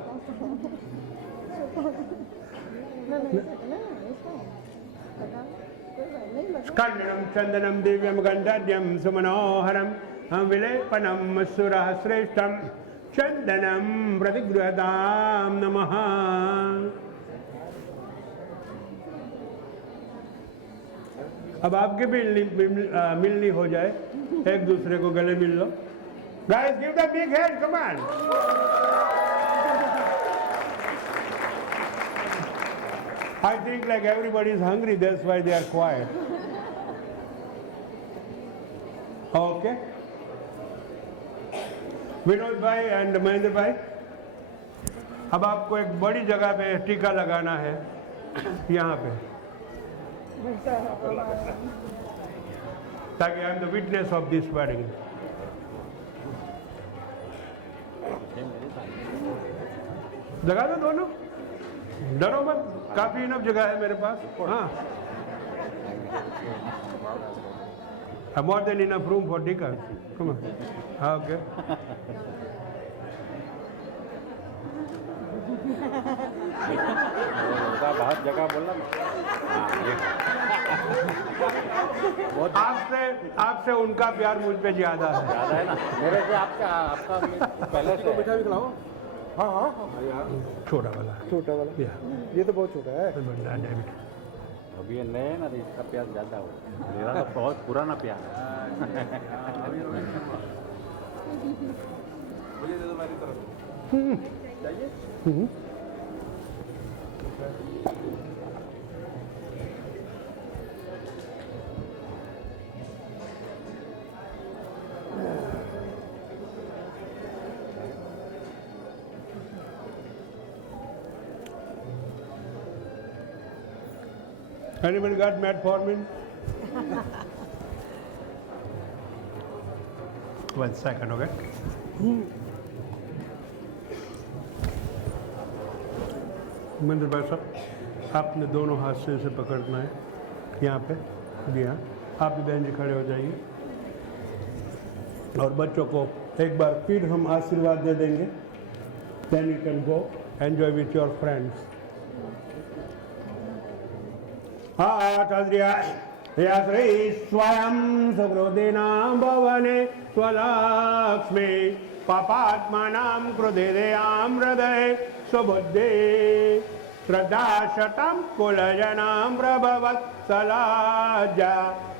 Skandanam chandanam divyam gandadyam sumanoharam vilepanam surahasreshtam chandanam pratigruhadam namaha. अब आपके भी मिलनी हो जाए, एक दूसरे को गले मिल लो. Guys, give the big hand, come on. I think like everybody is hungry, that's why they are quiet. Okay. Vinod भाई एंड महेंद्र भाई, अब आपको एक बड़ी जगह पे टीका लगाना है, यहाँ पे, ताकि I am the witness of this wedding. लगा दो दोनों, डरो मत, काफी इनफ जगह है मेरे पास. हाँ, more than enough room for टीका. Come on. हाँ, ओके. बहुत जगह बोलना. आपसे उनका प्यार मुझ पे ज्यादा है. ज़्यादा है ना मेरे से. आपका पहले से मीठा भी खिलाओ. हाँ हाँ यार. छोटा वाला ये तो बहुत छोटा है. अभी ये नए ना, इसका प्यार ज़्यादा हो. मेरा तो बहुत पुराना प्यार है. मुझे दे दो मेरी तरफ. चाहिए. Anybody got metformin? 1 second, okay? Mahendra भाई साहब, आपने दोनों हाथ से इसे पकड़ना है, यहाँ पे. जी हाँ, आप भी बहन जी खड़े हो जाइए. और बच्चों को एक बार फिर हम आशीर्वाद दे देंगे. Then you can go enjoy with your friends. Shri स्वयं सुकृतीनां भवने स्वलक्ष्मी पापात्मानां कृते देयां हृदये स्वबुद्धे श्रद्धा शतं कुलजनां प्रभवत्सलाजा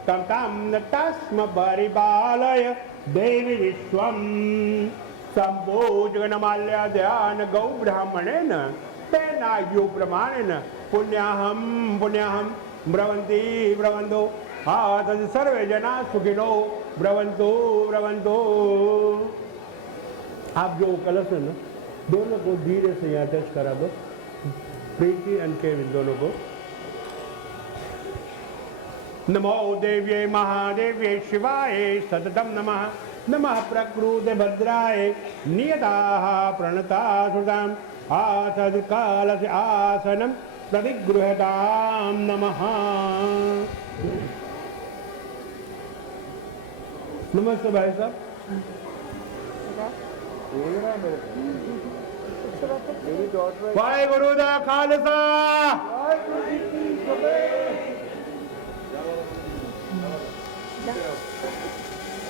तं तं तस्म परिपालय देवी विश्वं सम्पूजनमाल्य ध्यान गौ ब्राह्मणेन तेनायु प्रमाणेन पुण्याहं पुण्याहं ब्रवन्ति ब्रवन्तो तद सर्वे जना सुखिनो ब्रवन्तो ब्रवन्तो। आप जो कलश है ना दोनों को धीरे से यहाँ टच करा दो, प्रीति एंड केविन दोनों को। नमो देव्ये महादेव्ये शिवाय सततं नमः नमः प्रकृते भद्राय नियताः प्रणता सुताम् आसद्कालस्य आसनं प्रतिगृहतां नमः। नमस्ते भाई साहब। वाहे गुरु दा खालसा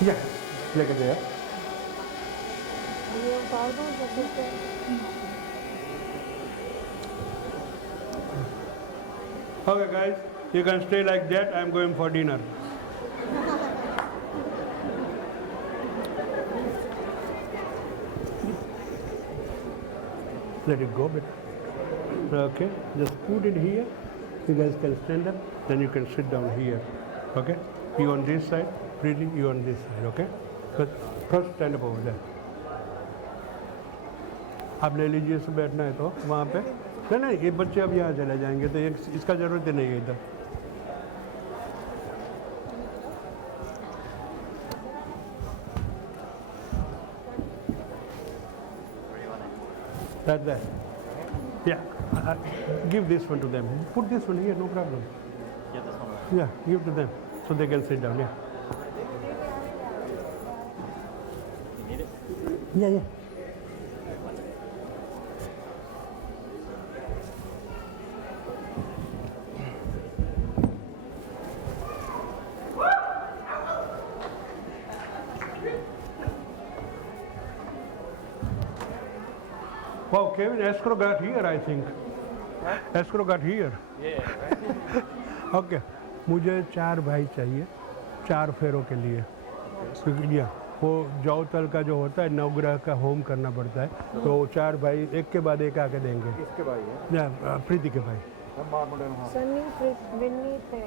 या लेके दे। Okay guys, you can stay like that. I am going for dinner. Let it go bit. Okay, just put it here. You guys can stand up. Then you can sit down here. Okay, you on this side, Preeti, you on this side. Okay, but first stand up over there. आप ले लीजिए, से बैठना है तो वहाँ पे। नहीं ये बच्चे अब यहाँ चले जाएंगे तो इसका जरूरत ही नहीं है इधर। That's that. Yeah, give this one to them. Put this one here, no problem. Give this one. Yeah, give to them so they can sit down. Yeah. You need it? Yeah, yeah. Wow, Kevin, escrow got here, I think. Escrow got here. Yeah. Okay. मुझे 4 भाई चाहिए 4 फेरों के लिए। क्योंकि वो जौतल का जो होता है नवग्रह का होम करना पड़ता है, तो 4 भाई एक के बाद एक आके देंगे। किसके भाई है? या प्रीति के भाई। सन्नी विन्नी थे।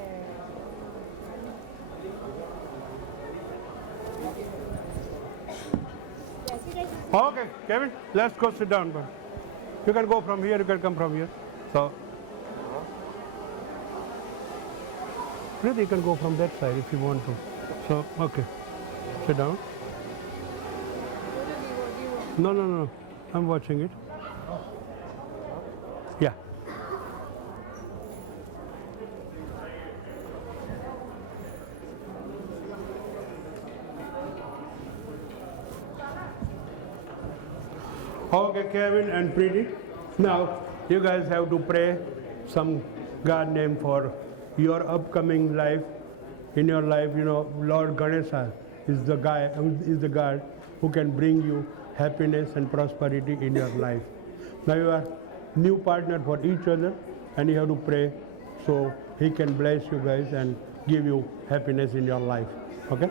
Okay, Kevin, let's go sit down. But you can go from here, you can come from here. So, really, you can go from that side if you want to. So, okay, sit down. No, no, no, I'm watching it. Yeah. Okay, Kevin and Preeti. Now, you guys have to pray some God name for your upcoming life. In your life, you know, Lord Ganesha is the guy, is the God who can bring you happiness and prosperity in your life. Now you are new partner for each other, and you have to pray so He can bless you guys and give you happiness in your life. Okay?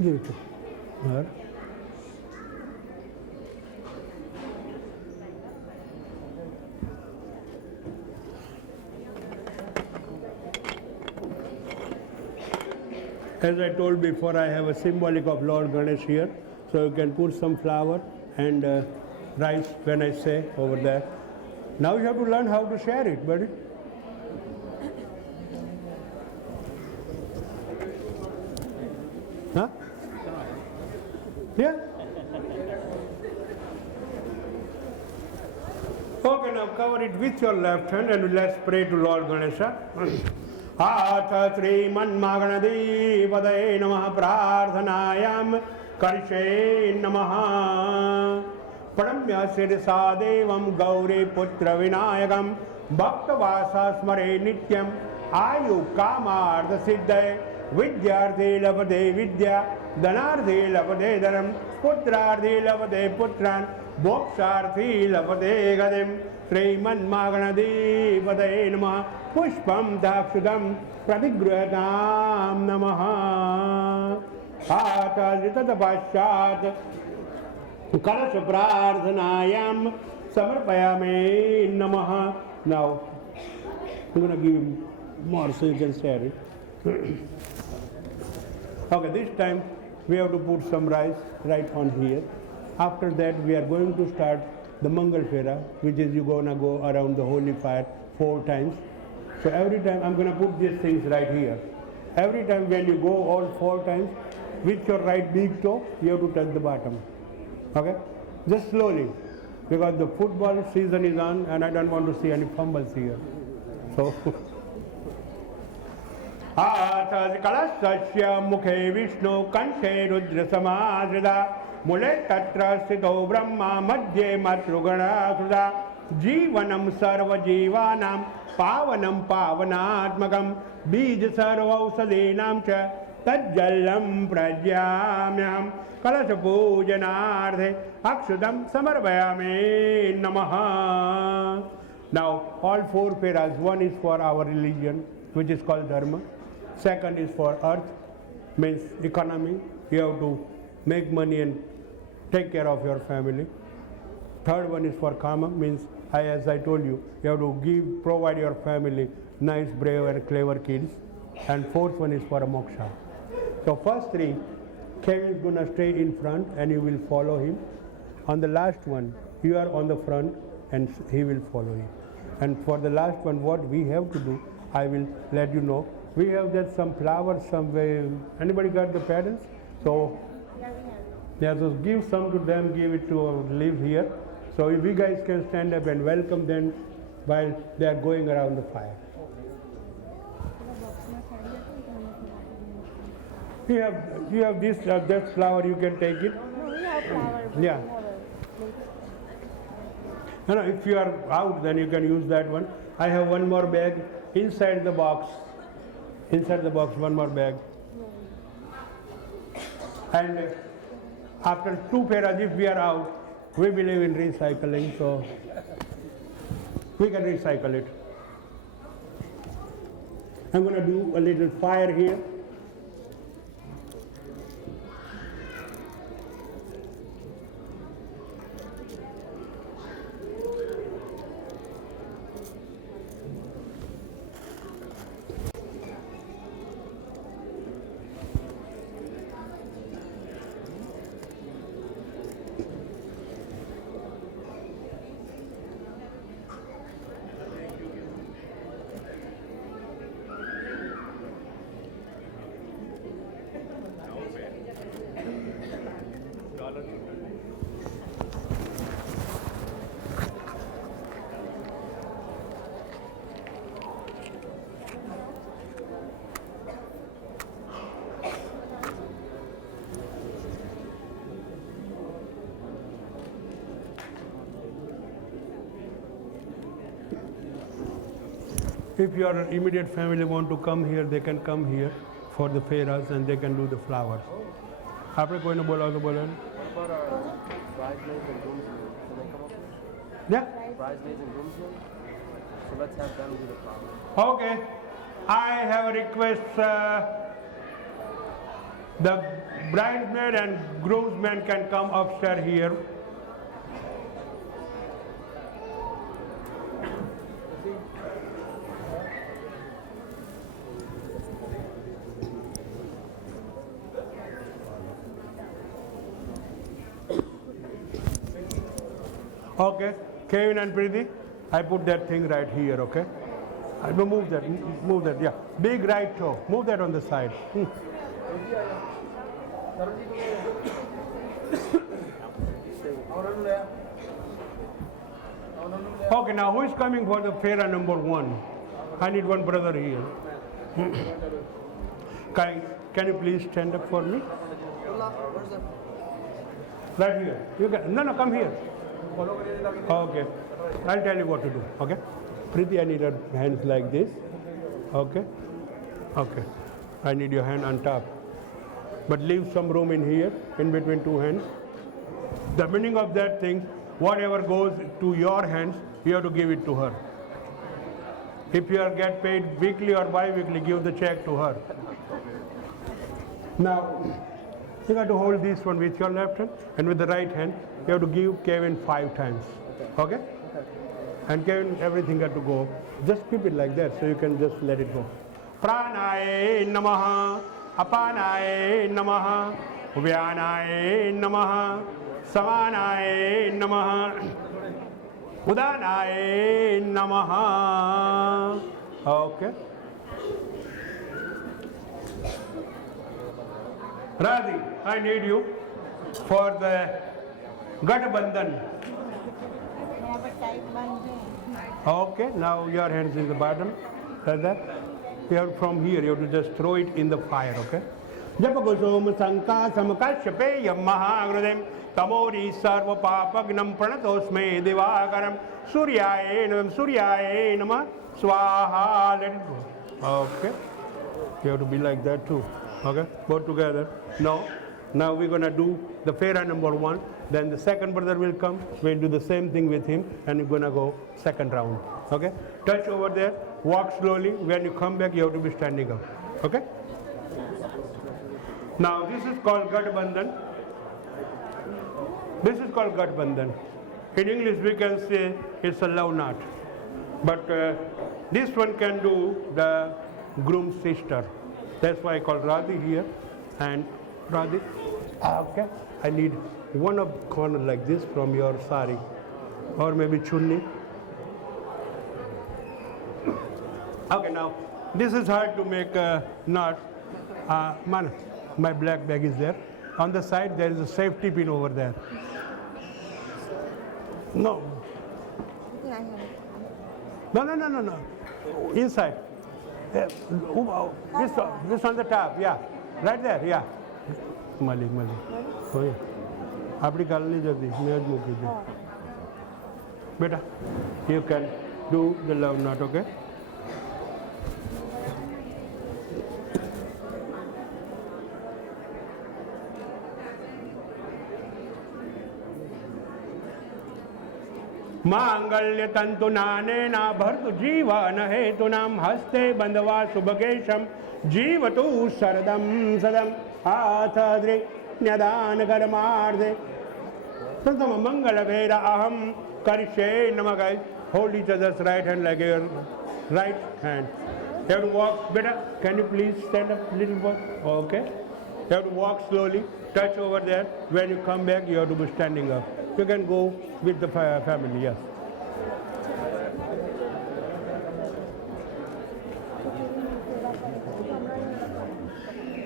Give it to her. As I told before, I have a symbolic of Lord Ganesh here, so you can put some flour and rice when I say over there. Now you have to learn how to share it, buddy. Huh? Yeah? Okay, now cover it with your left hand and let's pray to Lord Ganesha. आथ श्रीमन्मगणदेवदये नमः प्रार्थनायां कर्षे नमः प्रणम्य शिरसा देवं गौरीपुत्र विनायकं भक्तवासा स्मरे नित्यं आयु कामार्थ सिद्धये विद्यार्थी लभते विद्या धनार्थी लभते धनं पुत्रार्थी लभते पुत्रान् मोक्षार्थी लभते गतिं श्रीमन्महागणधिपतये नमः पुष्पं दाक्षुदं प्रतिगृहतां नमः तत्पश्चात् कलश प्रार्थनायां समर्पयामि नमः. Now I'm going to give more so you can share it. Okay, this time we have to put some rice right on here. After that we are going to start the Mangal Fera, which is you're going to go around the holy fire 4 times. So every time I'm going to put these things right here. Every time when you go all 4 times, with your right big toe, you have to touch the bottom. Okay? Just slowly, because the football season is on and I don't want to see any fumbles here. So, कलशस्य मुखे विष्णु कंठे रुद्र समाश्रिता मूले तत्र स्थितो ब्रह्मा मध्ये मातृगणासुता जीवनं सर्वजीवानां पावनं पावनात्मकं बीज सर्वौषधीनां च तज्जलं प्रज्ञाम्यहं कलशपूजनार्थे अक्षतं समर्पयामि नमः. Now all 4 peras, one is for our religion, which is called dharma. Second is for earth, means economy. You have to make money and take care of your family. Third one is for kama, means as I told you, you have to provide your family nice, brave and clever kids. And fourth one is for a moksha. So first 3, Kevin is going to stay in front and you will follow him. On the last one, you are on the front and he will follow you. And for the last one, what we have to do, I will let you know. We have just some flowers somewhere. Anybody got the patterns? So, yeah, so give some to them, give it to live here. So if you guys can stand up and welcome them while they are going around the fire. You have this that flower, you can take it. No, we have flower. Yeah. No, if you are out, then you can use that one. I have one more bag inside the box. Inside the box, one more bag. And after 2 peras, if we are out, we believe in recycling, so we can recycle it. I'm going to do a little fire here. If your immediate family want to come here, they can come here for the fairas and they can do the flowers. आपने कोई ने बोला तो बोला Bridesmaids and groomsmen, can they come up here? Yeah. Bridesmaids and groomsmen? So let's have them do the flowers. Okay. I have a request. The bridesmaid and groomsmen can come upstairs here. Okay, Kevin and Preeti, I put that thing right here, okay? I will move that, yeah. Big right toe, move that on the side. Okay, now who is coming for the Fera number 1? I need one brother here. Can you please stand up for me? Right here. You can, no, come here. Okay, I'll tell you what to do, okay? Preeti, I need her hands like this, okay? Okay. I need your hand on top. But leave some room in here, in between two hands. The meaning of that thing, whatever goes to your hands, you have to give it to her. If you are get paid weekly or bi-weekly, give the check to her. Now, you got to hold this one with your left hand, and with the right hand, you have to give Kevin 5 times. Okay? And Kevin, everything got to go. Just keep it like that, so you can just let it go. Pranaye namaha, apanaye namaha, vyanaye namaha, samanaye namaha, udanaye namaha. Okay. Radhi, I need you for the Gadbandhan. Okay, now your hands in the bottom, like that. You have from here, you have to just throw it in the fire, okay? Japagosoma Sankasam Kashapeyam Mahagradem Tamori Sarva Papagnam Pranatosme Devagaram Suryaye Nama Swaha. Let it go. Okay. You have to be like that too. Okay? Both together. No. Now we're gonna do the Fera number 1. Then the second brother will come. We'll do the same thing with him, and we're gonna go second round. Okay? Touch over there. Walk slowly. When you come back, you have to be standing up. Okay? Now this is called Gadbandhan. This is called Gadbandhan. In English we can say it's a love knot. But this one can do the groom's sister. That's why I call Radhi here. And Radhi, okay, I need one of corner like this from your sari. Or maybe chunni. Okay, now this is hard to make a knot. Man, my black bag is there. On the side there is a safety pin over there. No. No. Inside. This on the top, yeah. Right there, yeah. Mali. Oh yeah. Apni kal nahi jati. Main muki de. Beta, you can do the love knot, okay? मांगल्य तंतु नाने ना भर्तु जीवन हेतु नाम हस्ते बंधवा शुभकेशम जीवतु शरदम सदम हाथ न्यदान कर्मार्धे प्रथम मंगल वेद अहम करिष्ये नमः. Hold each other's right hand like your right hand. You have to walk better. Can you please stand up a little bit? Okay. You have to walk slowly. Touch over there. When you come back, you have to be standing up. You can go with the family, yes.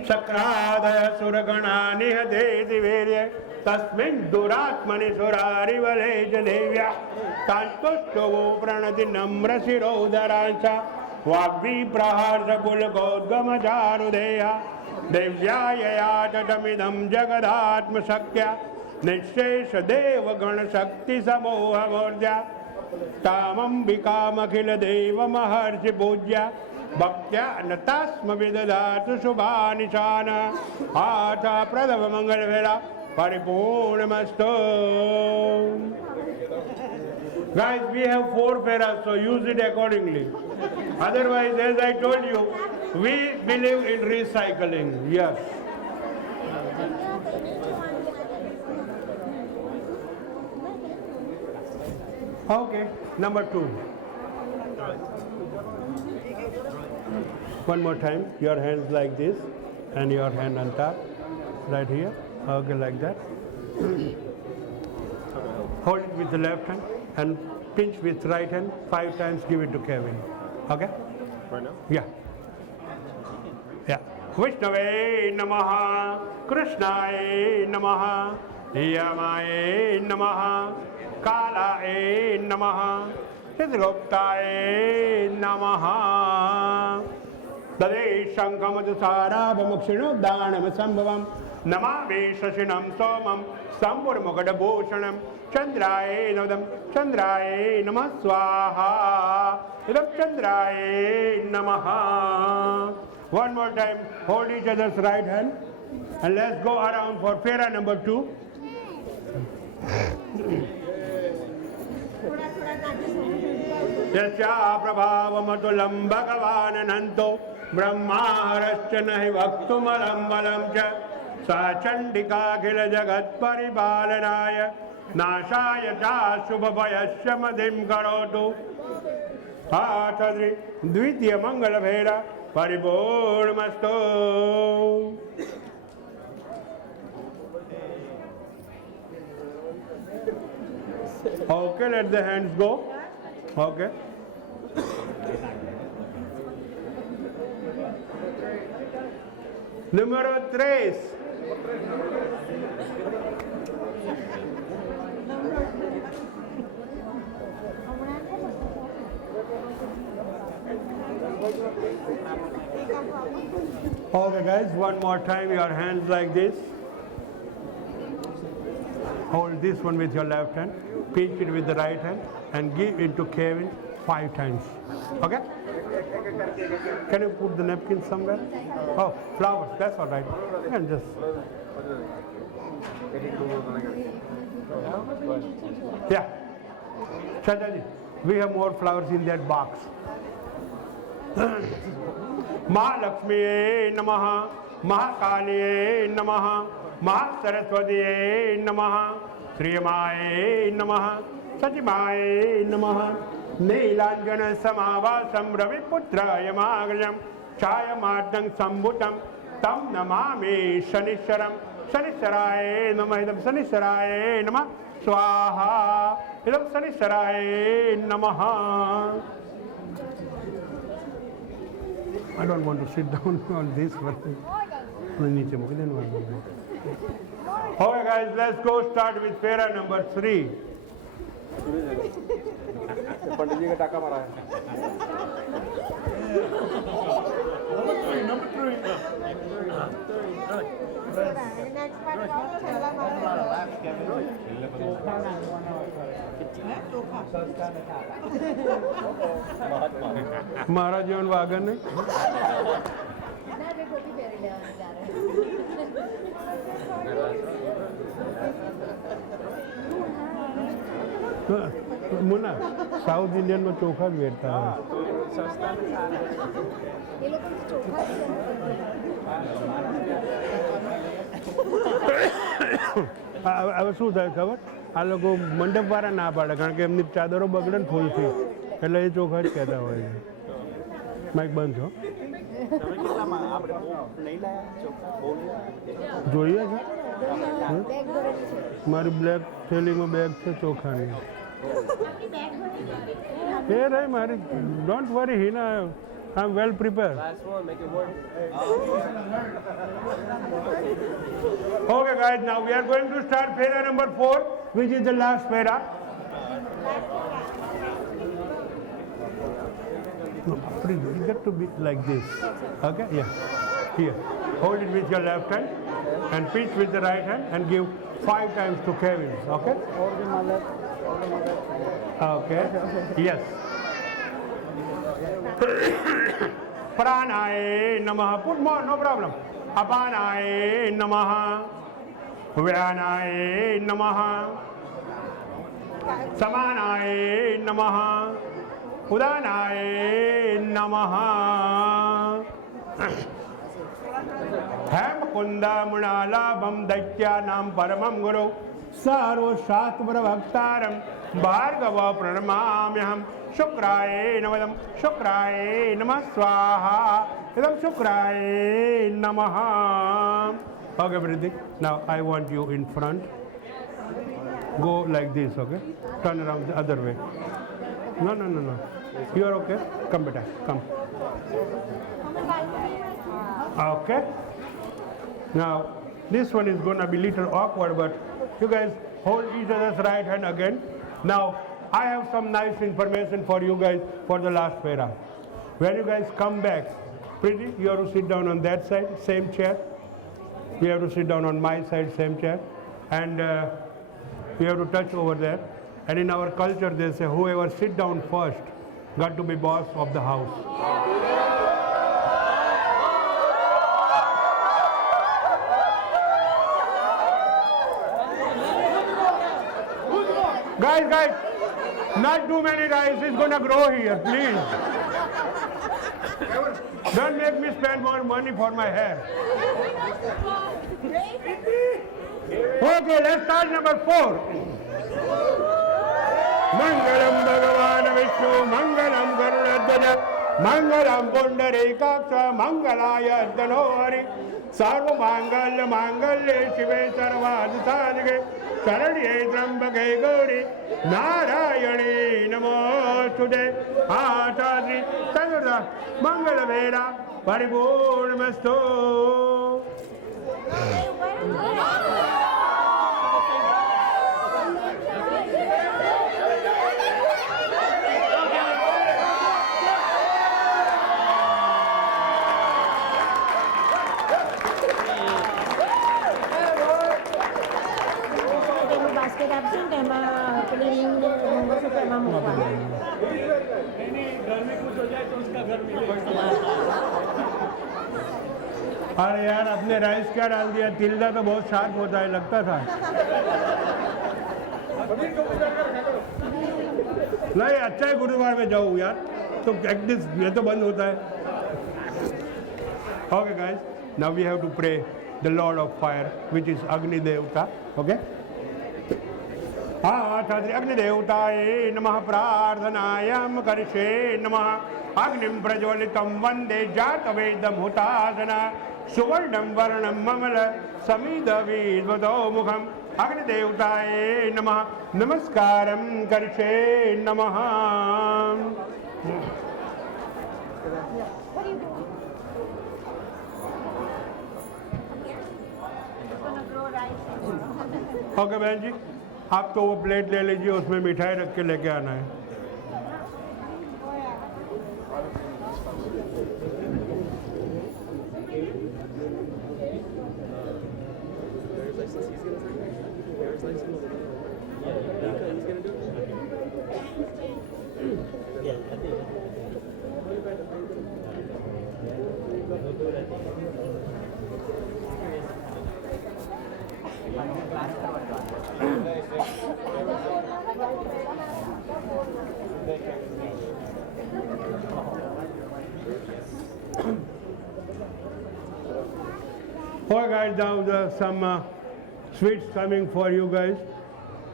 Sakradaya suragana nihade divirya tasmin duratmani surari vale janevya tantushtovo pranati namra sirodharancha vagvi praharsa kulgodgama jarudeya devyaya tatamidam jagadatma sakya निशेष देव गण शक्ति समूह मूर्जा तामंबिकामखिल देव महर्षि पूज्या भक्त्या नतास्म विदधातु शुभानिशान आथा प्रथम मंगल वेला परिपूर्णमस्तु. Guys, we have 4 feras, so use it accordingly. Otherwise, as I told you, we believe in recycling. Yes. Okay, number 2. One more time, your hands like this and your hand on top, right here. Okay, like that. Hold it with the left hand and pinch with right hand 5 times, give it to Kevin. Okay? Right now? Yeah. Yeah. Vishnave Namaha, Krishnaye Namaha, Yamaye Namaha, Kalaye Namaha, Chidraguptaye Namaha. Tade Shankamadusara Bhamukshino Dhanam Sambhavam Namame Shashinam Somam Sambhurmukada Bhushanam Chandraye Navadam Chandraye Namah Swaha Idam Chandraye Namaha One more time, hold each other's right hand and let's go around for Fera number 2. यस्या प्रभावमतुलं भगवान् अनन्तो ब्रह्माहरश्च नहि वक्तुमलं बलं च सा चण्डिकाखिलजगत्परिपालनाय नाशाय चाशुभभयस्य मतिं करोतु। द्वितीयमङ्गलभेद परिपूर्णमस्तु। Okay, let the hands go. Okay. Número 3. Okay guys, one more time, your hands like this. Hold this one with your left hand, pinch it with the right hand and give it to Kevin 5 times. Okay? Can you put the napkin somewhere? Oh, flowers, that's all right. And just... Yeah. Chandaji, we have more flowers in that box. Mahalakshmi Namaha, Mahakali Namaha, Mahasaraswati Namaha, Sriyamaye Namaha, Sachimaye Namaha, Neelanjana Samavasam Raviputra Yamagrajam, Chayamartang Sambutam, Tam Namami Shanisharam, Shanisaraye Namaha, Idam Shanisaraye Namaha, Swaha, Idam Shanisaraye Namaha. I don't want to sit down on this one. Okay guys, let's go start with Fera number 3. पंडित जी का टाका मारा है। महाराज जीवन wagon नहीं Munna south Indian में चोखा भेटता है હવે શું થાય ખબર આ લોકો મંડપવાળા ના પાડે કારણ કે એમની ચાદરો બગડે ને ફૂલથી એટલે એ ચોખા જ કહેતા હોય છે માઇક બંધ છો જોઈએ છે મારી બ્લેક થેલીમાં બેગ છે ચોખાની એ રહી મારી don't worry Hina I am well prepare Okay guys, now we are going to start Fera number 4, which is the last Fera. You get to be like this. Okay, yeah. Here. Hold it with your left hand and pinch with the right hand and give 5 times to Kevin. Okay? Okay. Yes. Pranaye Namaha. Put more, no problem. Apanaye Namaha. Vyanaye Namaha. Samanaye Namaha. Udanaye Namaha. Hem Kunda Munalabam Daityanam Paramam Guru Saro Shatmara Bhaktaram Bhargava Pranamamyaham Shukraye Namadam Shukraye Namah Swaha Idam Shukraye Namaha. Okay, breathing. Now I want you in front. Go like this, okay? Turn around the other way. No. You are okay? Come better. Come. Okay. Now this one is going to be little awkward, but you guys hold each other's right hand again. Now I have some nice information for you guys for the last Fera. When you guys come back, pretty, you have to sit down on that side, same chair. You have to sit down on my side, same chair, and you have to touch over there. And in our culture, they say whoever sit down first got to be boss of the house. Guys, not too many rice. It's gonna grow here, please. Don't make me spend more money for my hair. Okay, let's start number 4. Mangalam Bhagavan Vishnu, Mangalam Garudadvaja, Mangalam Pundarikaksha, Mangalaya Dhanori, Sarva Mangalya Mangalya Shive Sarvadhisadhike, Saranye Trambake Gauri, Narayane Namostude, Acharya Sagarda, Mangala Veda, Paripurnamastu. basket absent એમાં પેલી ring ને મંગળસૂત્ર એમાં મૂકવાનું. अरे यार अपने rice क्या डाल दिया, तिलदा तो बहुत शार्प होता है, लगता था नहीं। अच्छा है गुरुवार में जाऊँ यार, तो प्रैक्टिस ये तो बंद होता है। Okay guys, now we have to pray the lord of fire which is Agni devta. Okay, आचार्य अग्निदेवताय नमः प्रार्थनायां कर्षे नमः। अग्निं प्रज्वलितं वन्दे जातवेदं हुतासना सुवर्णं वर्णं ममल समिधविद्वतो मुखम्। अग्निदेवताय नमः नमस्कारं कर्षे नमः। ओके बहन जी, आप तो वो प्लेट ले लीजिए, उसमें मिठाई रख के लेके आना है। Oh guys, now there's some sweets coming for you guys,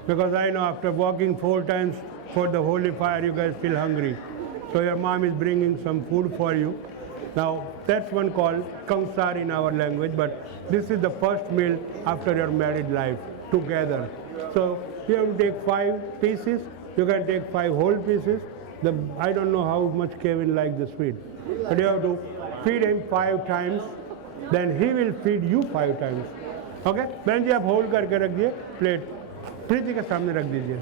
because I know after walking 4 times for the holy fire you guys feel hungry. So your mom is bringing some food for you. Now that's one called kansar in our language, but this is the first meal after your married life together. So you have to take 5 pieces. You can take 5 whole pieces. I don't know how much Kevin likes the sweet, but you have to feed him 5 times. Then he will feed you 5 times. Okay? बहन जी आप hold करके रख दिए plate, प्रीति के सामने रख दीजिए।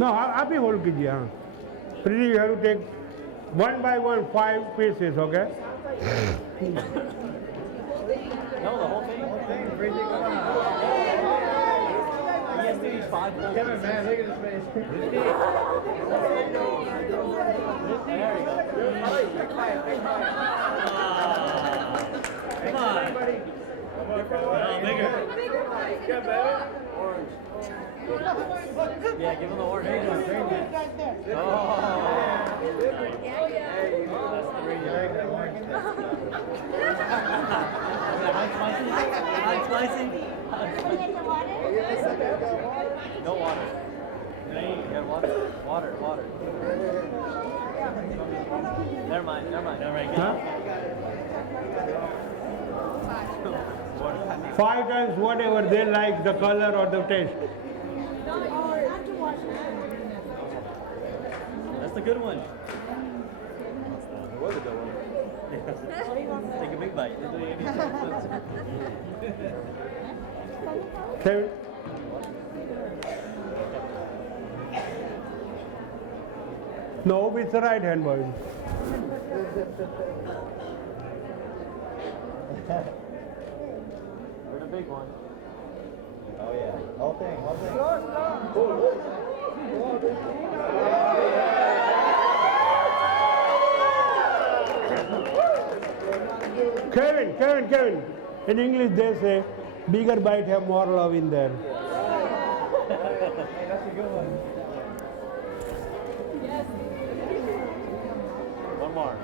No आप ही होल्ड कीजिए। हाँ Preeti, you have to take 1 by 1 5 pieces. Okay? No, the whole thing. Yes, these 5. Kevin, man, look at his face. There you go. Come on. Bigger. Yeah, baby. Orange. Yeah, give him the orange. Oh. That's the ring. Hot spicy? No water. You got water? Water. Never mind. Huh? 5 times whatever they like, the color or the taste. That's the good one. That was a good one. Take a big bite. Kevin? No, it's the right hand, boy. We're the big one. Oh yeah, whole thing. Kevin. In English they say, bigger bite have more love in there. Hey, that's a good one. One more.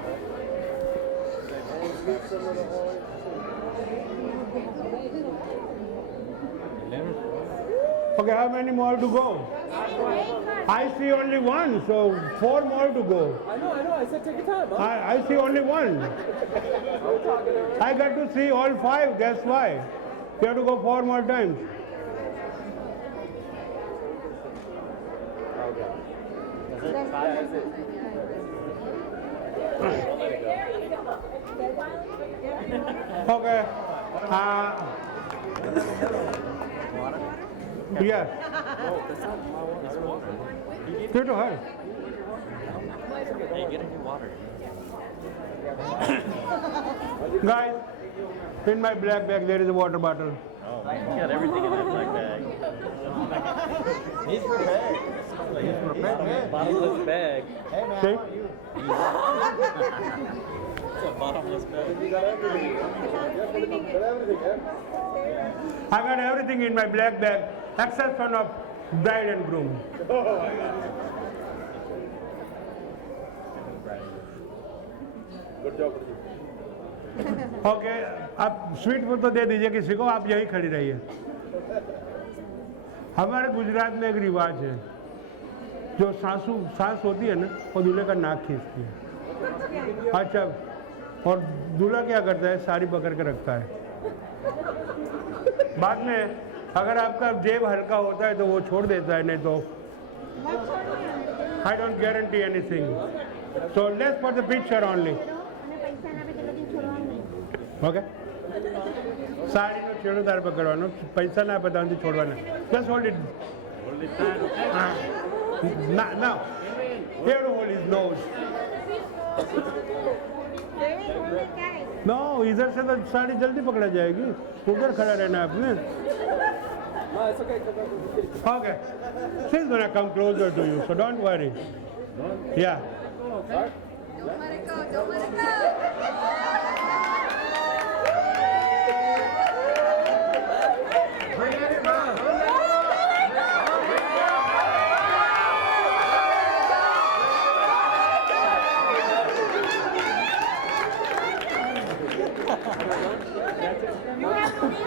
Okay, how many more to go? I see only one, so 4 more to go. I know. I said take your time. Huh? I see only one. I got to see all 5, that's why. You have to go 4 more times. Okay. Yeah. Give it to her. Hey, get a new water. Guys, in my black bag there is a water bottle. Oh, man. You got everything in that black bag. He's prepared. He's prepared. Bottomless bag. See? It's a bottomless bag. I got everything in my black bag except one of bride and groom. Okay आप sweet वो तो दे दीजिए किसी को, आप यहीं खड़ी रहिए। हमारे गुजरात में एक रिवाज है, जो सास होती है ना वो दूल्हे का नाक खींचती है। अच्छा, और दूल्हा क्या करता है, साड़ी पकड़ के रखता है। बाद में अगर आपका जेब हल्का होता है तो वो छोड़ देता है, नहीं तो I don't guarantee anything. So let's for the picture only. Okay, साड़ी नो छेड़ो तार पकड़वानो, पैसा ना बताऊँ छोड़वाना। Just hold it. ना here to hold his nose. No, इधर से तो साड़ी जल्दी पकड़ा जाएगी, उधर खड़ा रहना आपने। Okay, she's gonna come closer to you, so don't worry. Yeah. Don't let it go, don't let it go.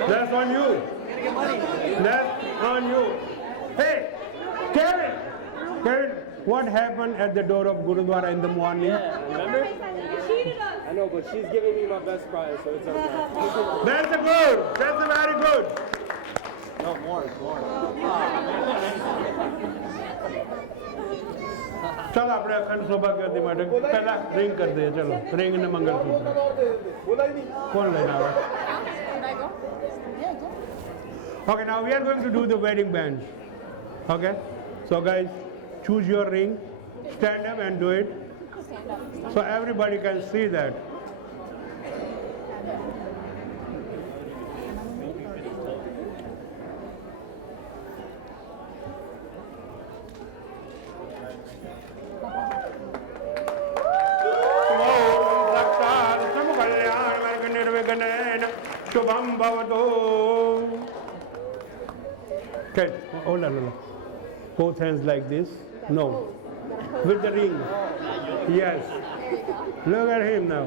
That's on you. That's on you. Hey, Kevin, what happened at the door of Gurudwara in the morning? Remember? I know, but she's giving me my best prize, so it's okay. That's a good. That's a very good. No, more. चलो આપણે અખંડ સૌભાગ્યવતી માટે પહેલા ring કરી દઈએ। ચલો ring ને મંગળસૂત્ર કોણ લઈને આવે? Okay, now we are going to do the wedding bands. Okay, so guys, choose your ring, stand up and do it, so everybody can see that. Shubham bhavatu. Okay, hold on. Both hands like this. No, with the ring. Yes. Look at him now.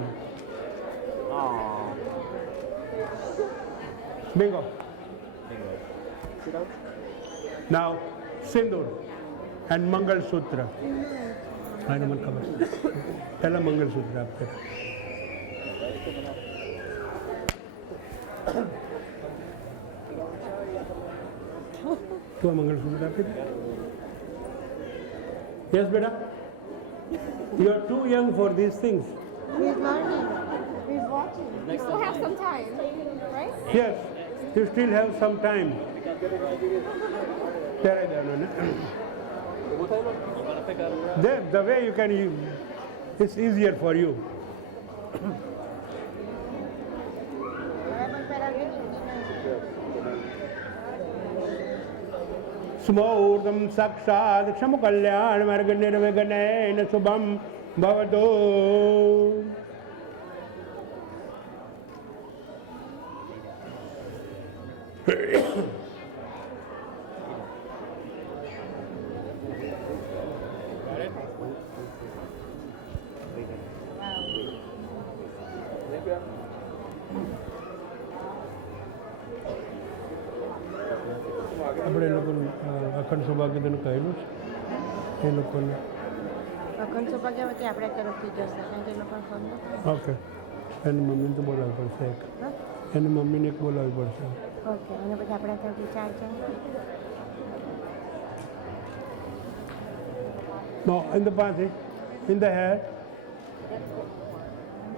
Bingo. Now, Sindur and Mangal Sutra. I don't know. पहला मंगल सूत्र आपका। तो मंगलसूत्र आपके। Yes, beta. You are too young for these things. He's learning. He's watching. You still have some time, right? Yes, you still have some time. The way you can, it's easier for you. स्मूर्तम साक्षात् क्षम कल्याण मार्ग निर्विघ्नेन शुभम भवतु। આપણે એ લોકોને અખંડ સૌભાગ્યદાન કહેલું છે એ લોકોને. અખંડ સૌભાગ્યવતી આપણે તરફથી જશે કારણ કે એ લોકોને ફોન નથી. ઓકે, એની મમ્મીને તો બોલાવવી પડશે એક. હા? એની મમ્મીને એક બોલાવવી પડશે. ઓકે, અને પછી આપણા તરફથી 4 જણ. No, in the party, in the hair.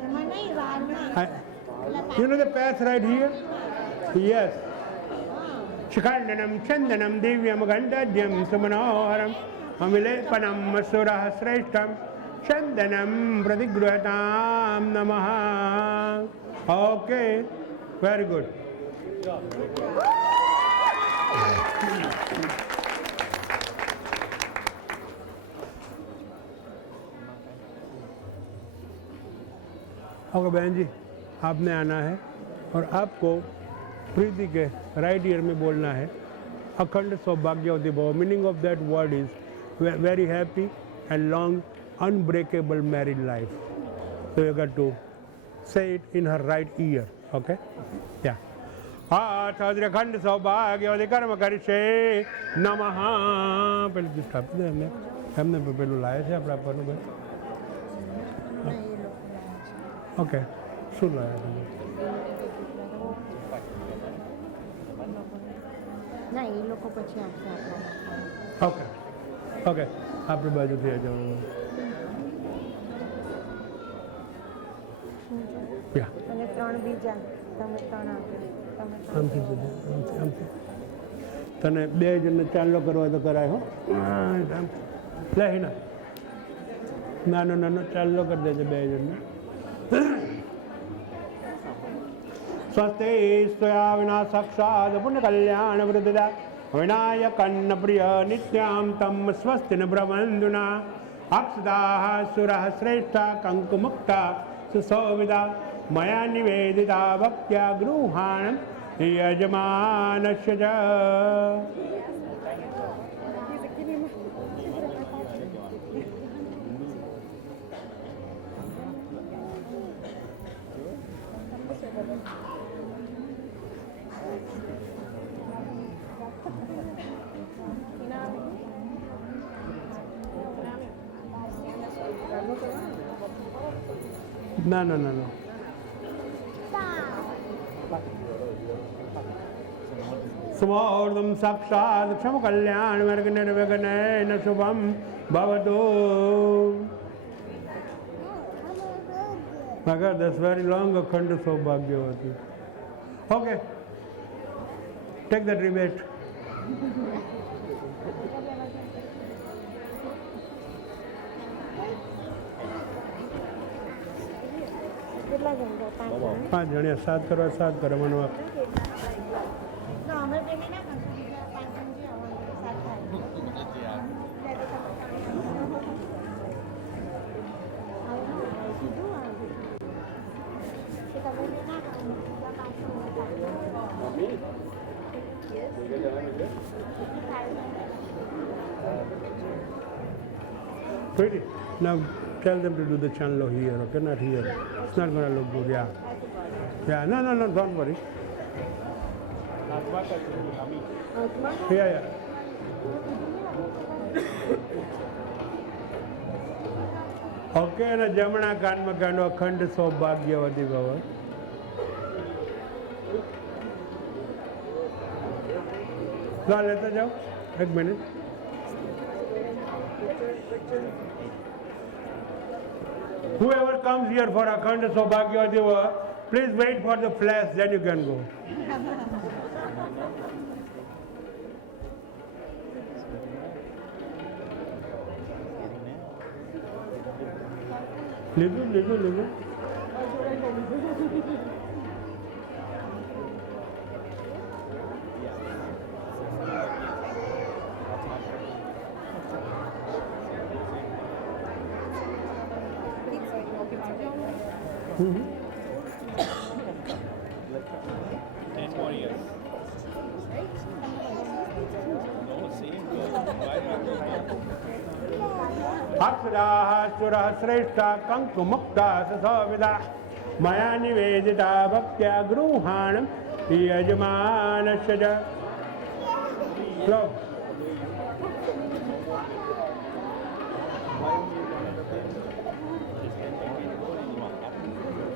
એમાં નહીં વારમાં. You know the path right here? Yes. Shikhandanam chandanam divyam gandhadyam sumanoharam amilepanam surah shreshtam chandanam pratigruhatam namaha. Okay, very good. Okay बहन जी, आपने आना है और आपको प्रीति के राइट ईयर में बोलना है अखंड सौभाग्यवती भव. Meaning of that word is very happy and long unbreakable married life. So you got to say it in her right ear. Okay, या अखंड सौभाग्यवती कर्म करशे नमः. પેલું ગિફ્ટ આપી દે એમને. એમને પેલું લાવે છે આપણે આપવાનું ભાઈ. ઓકે, શું લાવ્યા તમે? ના, એ લોકો પછી આપશે આપણા. ઓકે ઓકે, આપણી બાજુથી આ જવાનું. યા અને 3 બીજા તમે 3 આપો. તમે આમથી જજો, આમથી આમથી. તને 2 જણને ચાંદલો કરવા તો કરાય હો. લે હિના, નાનો નાનો ચાંદલો કરી દેજે 2 જણને. स्वस्ते स्वया विना साक्षात् पुण्य कल्याण वृद्धदा विनायकन्न प्रिय नित्यां तं स्वस्ति न ब्रह्मन्दुना अक्षदाः सुरः श्रेष्ठा कंकुमुक्ता सुसौविदा मया निवेदिता भक्त्या गृहाणं यजमानस्य च. No, no, no, no. Smordam sakshat ksham kalyan marg nirvighnen shubham bhavatu. My God, that's very long akhand saubhagyavati. Okay, take that rebate. કેટલા જણ છે? 5 જણ. 5 જણ 7 કરવા 7 કરે મને. ના, અમે પેલી ના કરશું. બીજા 5 જણ જે આવવાનું 7 થાય. Pretty. Now tell them to do the chanlo here, okay? Not here. It's not going to look good, yeah. Yeah, no, no, no, don't worry. Yeah, yeah. Okay, અને જમણા કાનમાં કાંડો અખંડ સૌભાગ્યવતી ભવ. લા લેતા જાઓ 1 minute. Whoever comes here for Akhand Saubhagyavati, please wait for the flash, then you can go. લીધું. अक्षराः सुरः श्रेष्ठा कंकुमुक्ता सविदा मया निवेदिता भक्त्या गृहाणं यजमानस्य च. Vlog.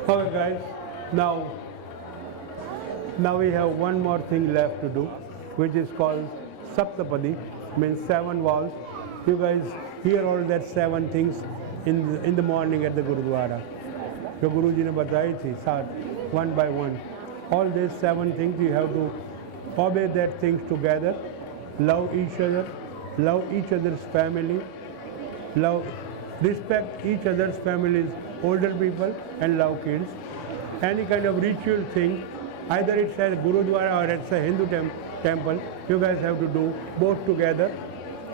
Okay guys, now we have one more thing left to do, which is called Saptapadi, means 7 vows. You guys hear all that 7 things in the morning at the Gurudwara. जो गुरु जी ने बताई थी 7, one by one. All these 7 things you have to obey that things together. Love each other, love each other's family, respect each other's families, older people, and love kids. Any kind of ritual thing, either it's a Gurudwara or it's a Hindu temple, you guys have to do both together.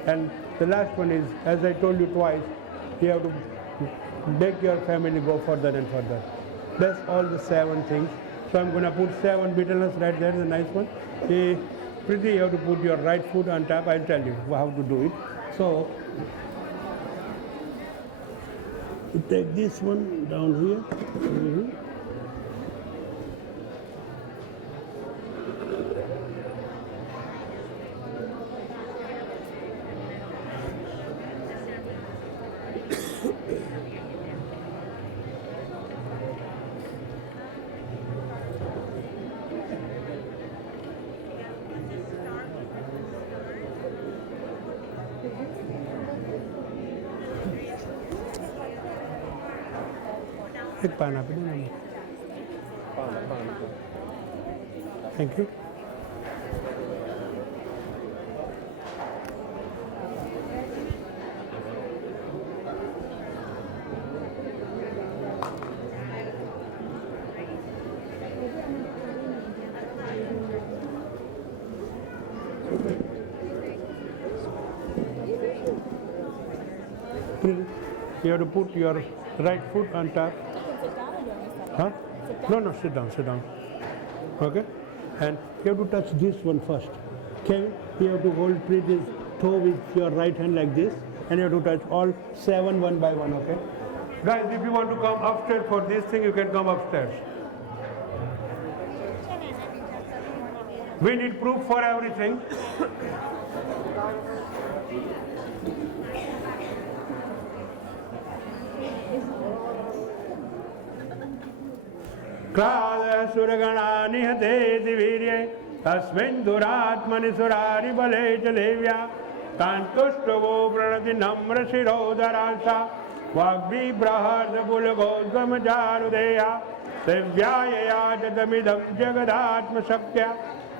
And the last one is, as I told you twice, you have to make your family go further and further. That's all the 7 things. So I'm going to put 7 bitterness right there, the nice one. Pretty, you have to put your right foot on top. I'll tell you how to do it. So, you take this one down here. एक पाना पे ना thank you You have to put your right foot on top. Huh? No, sit down. Okay? And you have to touch this one first. Okay? You have to hold Preeti's toe with your right hand like this, and you have to touch all 7 one by one, okay? Guys, if you want to come upstairs for this thing, you can come upstairs. We need proof for everything. सुरगणा निहते दिवीर्ये तस्मिन् दुरात्मनि सुरारि बले च लेव्या कान्तुष्टवो प्रणति नम्र शिरोधरांसा वाग्विबृहद्बुलगोद्गमजारुदेया दिव्यायया जदमिदं जगदात्मशक्त्या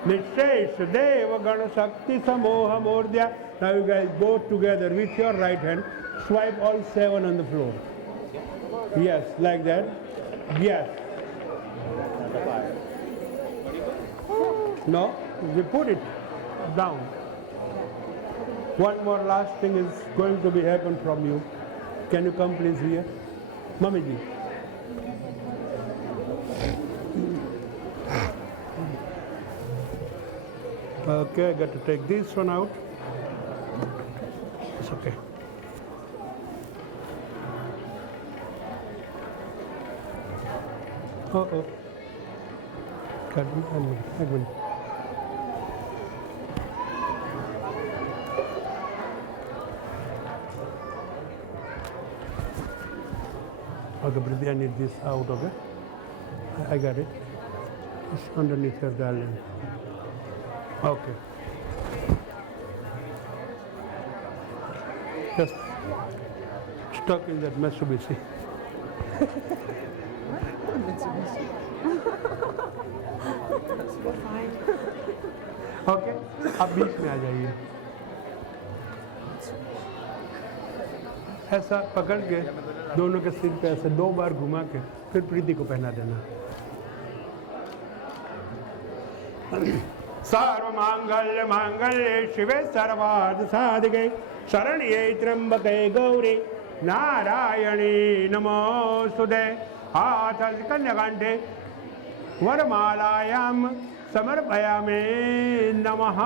निःशेष देव गणशक्ति समूहमूर्ध्या. Now you guys both together with your right hand swipe all 7 on the floor. Yes, like that. Yes. No, we put it down. One more last thing is going to be happen from you. Can you come please here? Mummy ji. Okay, I got to take this one out. It's okay. Uh-oh. Cut me, one minute. Okay, Priti, I need this out, okay? I got it. It's underneath your garland. Okay. Just stuck in that Mitsubishi. Okay, आप बीच में आ जाइए. ऐसा पकड़ के दोनों के सिर पे ऐसे 2 बार घुमा के फिर प्रीति को पहना देना. सर्वमांगल्य मांगल्ये शिवे सर्वार्थ साधिके शरण्ये त्र्यंबके गौरी नारायणी नमोस्तुते. हाथ कन्याकांठे वरमालायां समर्पयामि नमः.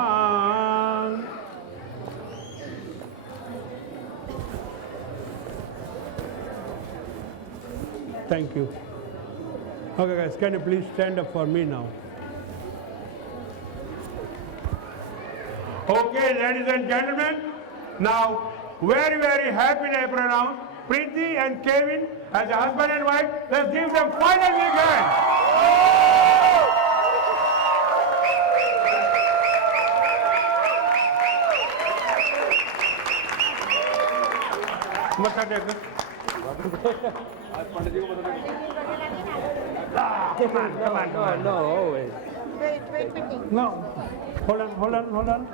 Thank you. Okay guys, can you please stand up for me now? Okay, ladies and gentlemen, now very, very happy day pronounce Preeti and Kevin as a husband and wife. Let's give them final big hand. मत्था take come on. No, always. No. Hold on.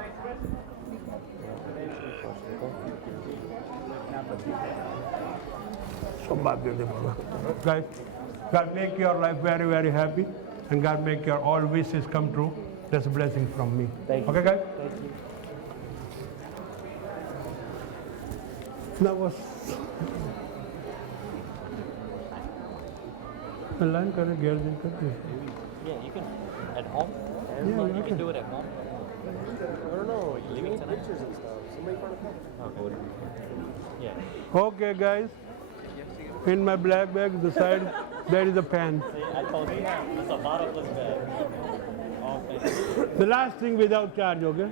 Guys, God make your life very, very happy, and God make your all wishes come true. That's a blessing from me. Thank you. Okay, guys? Thank you. That was. Line kar gear din kar. Yeah, you can at home. Yeah, You can do it at home. I don't know. You Leaving need tonight? pictures and stuff. Somebody found a couple. Okay. Yeah. Okay, guys. In my black bag, the side there is a pen. See, I told you it's a bottomless bag. Okay. The last thing without charge, okay?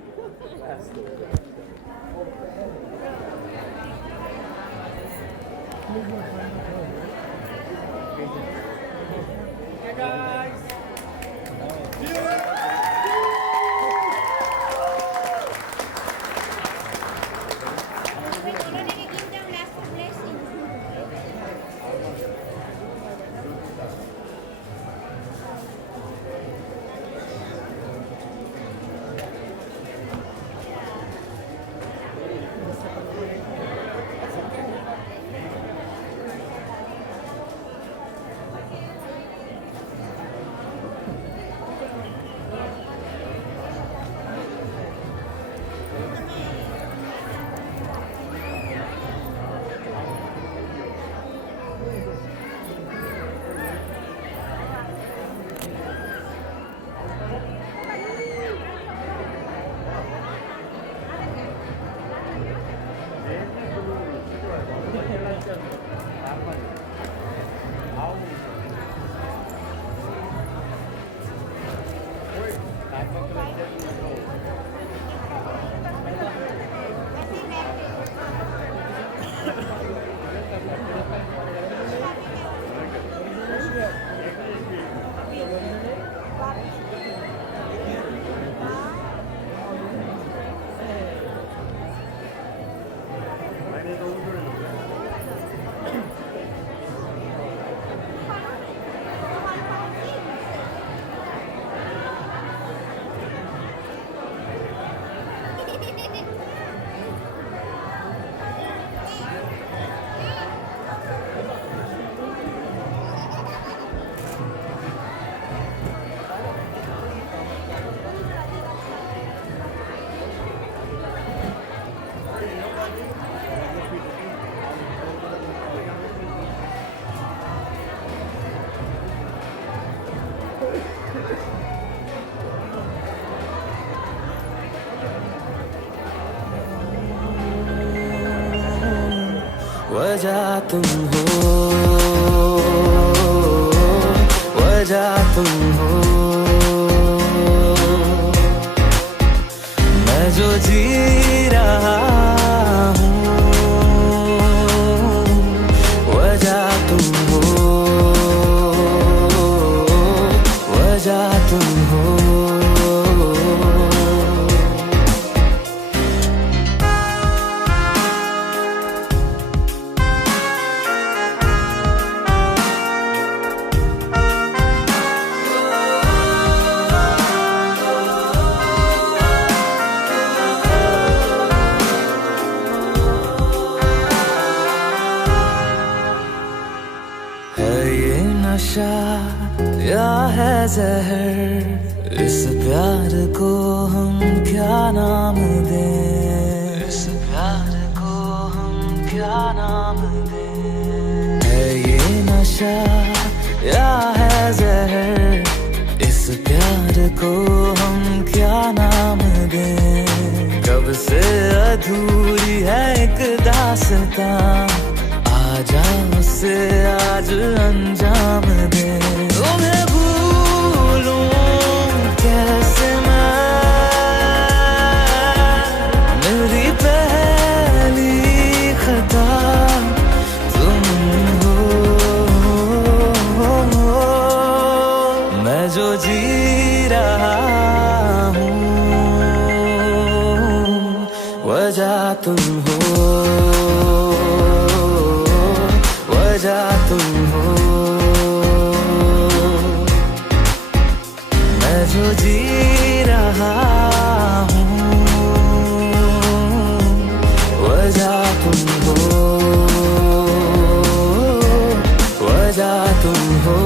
वजह तुम हो, वजह तुम हो, मैं जो जी रहा हूँ, वजह तुम हो, वजह तुम हो। या है जहर, इस प्यार को हम क्या नाम दें, इस प्यार को हम क्या नाम दें। है ये नशा या है जहर, इस प्यार को हम क्या नाम दें। कब से अधूरी है एक दास्तां, आजा उसे आज अंजाम दे। तुम्हें भूलूं कैसे मैं, तुम हो, वजह तुम हो। मैं जो जी रहा हूँ, वजह तुम हो, वजह तुम हो।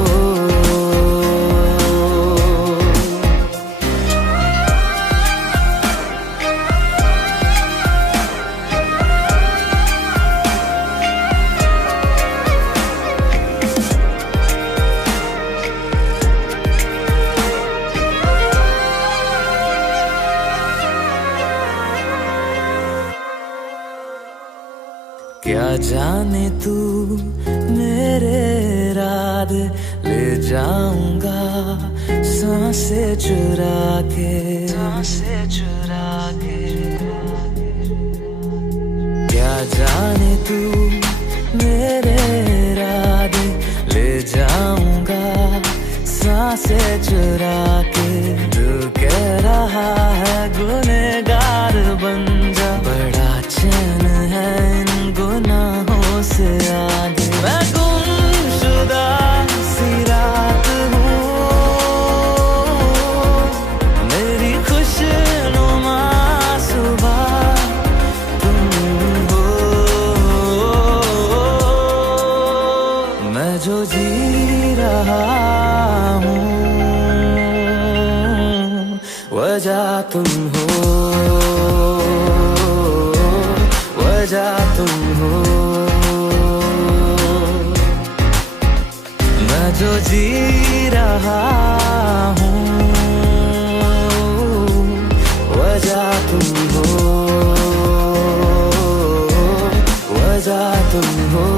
क्या जाने तू मेरे इरादे ले जाऊंगा सांसें चुरा के, सांसें चुरा के। क्या जाने तू मेरे इरादे ले जाऊंगा सांसें चुरा के। दिल कह रहा है गुनहगार बन जा, बड़ा चैन है गुनाहों से आगे। मैं गुमशुदा सी रात हूँ, मेरी खुशनुमा सुबह तुम हो। मैं जो जी रहा हूँ, वजह तुम हो, वजह तुम हो। मैं जो जी रहा हूँ, वजह तुम हो, वजह तुम हो।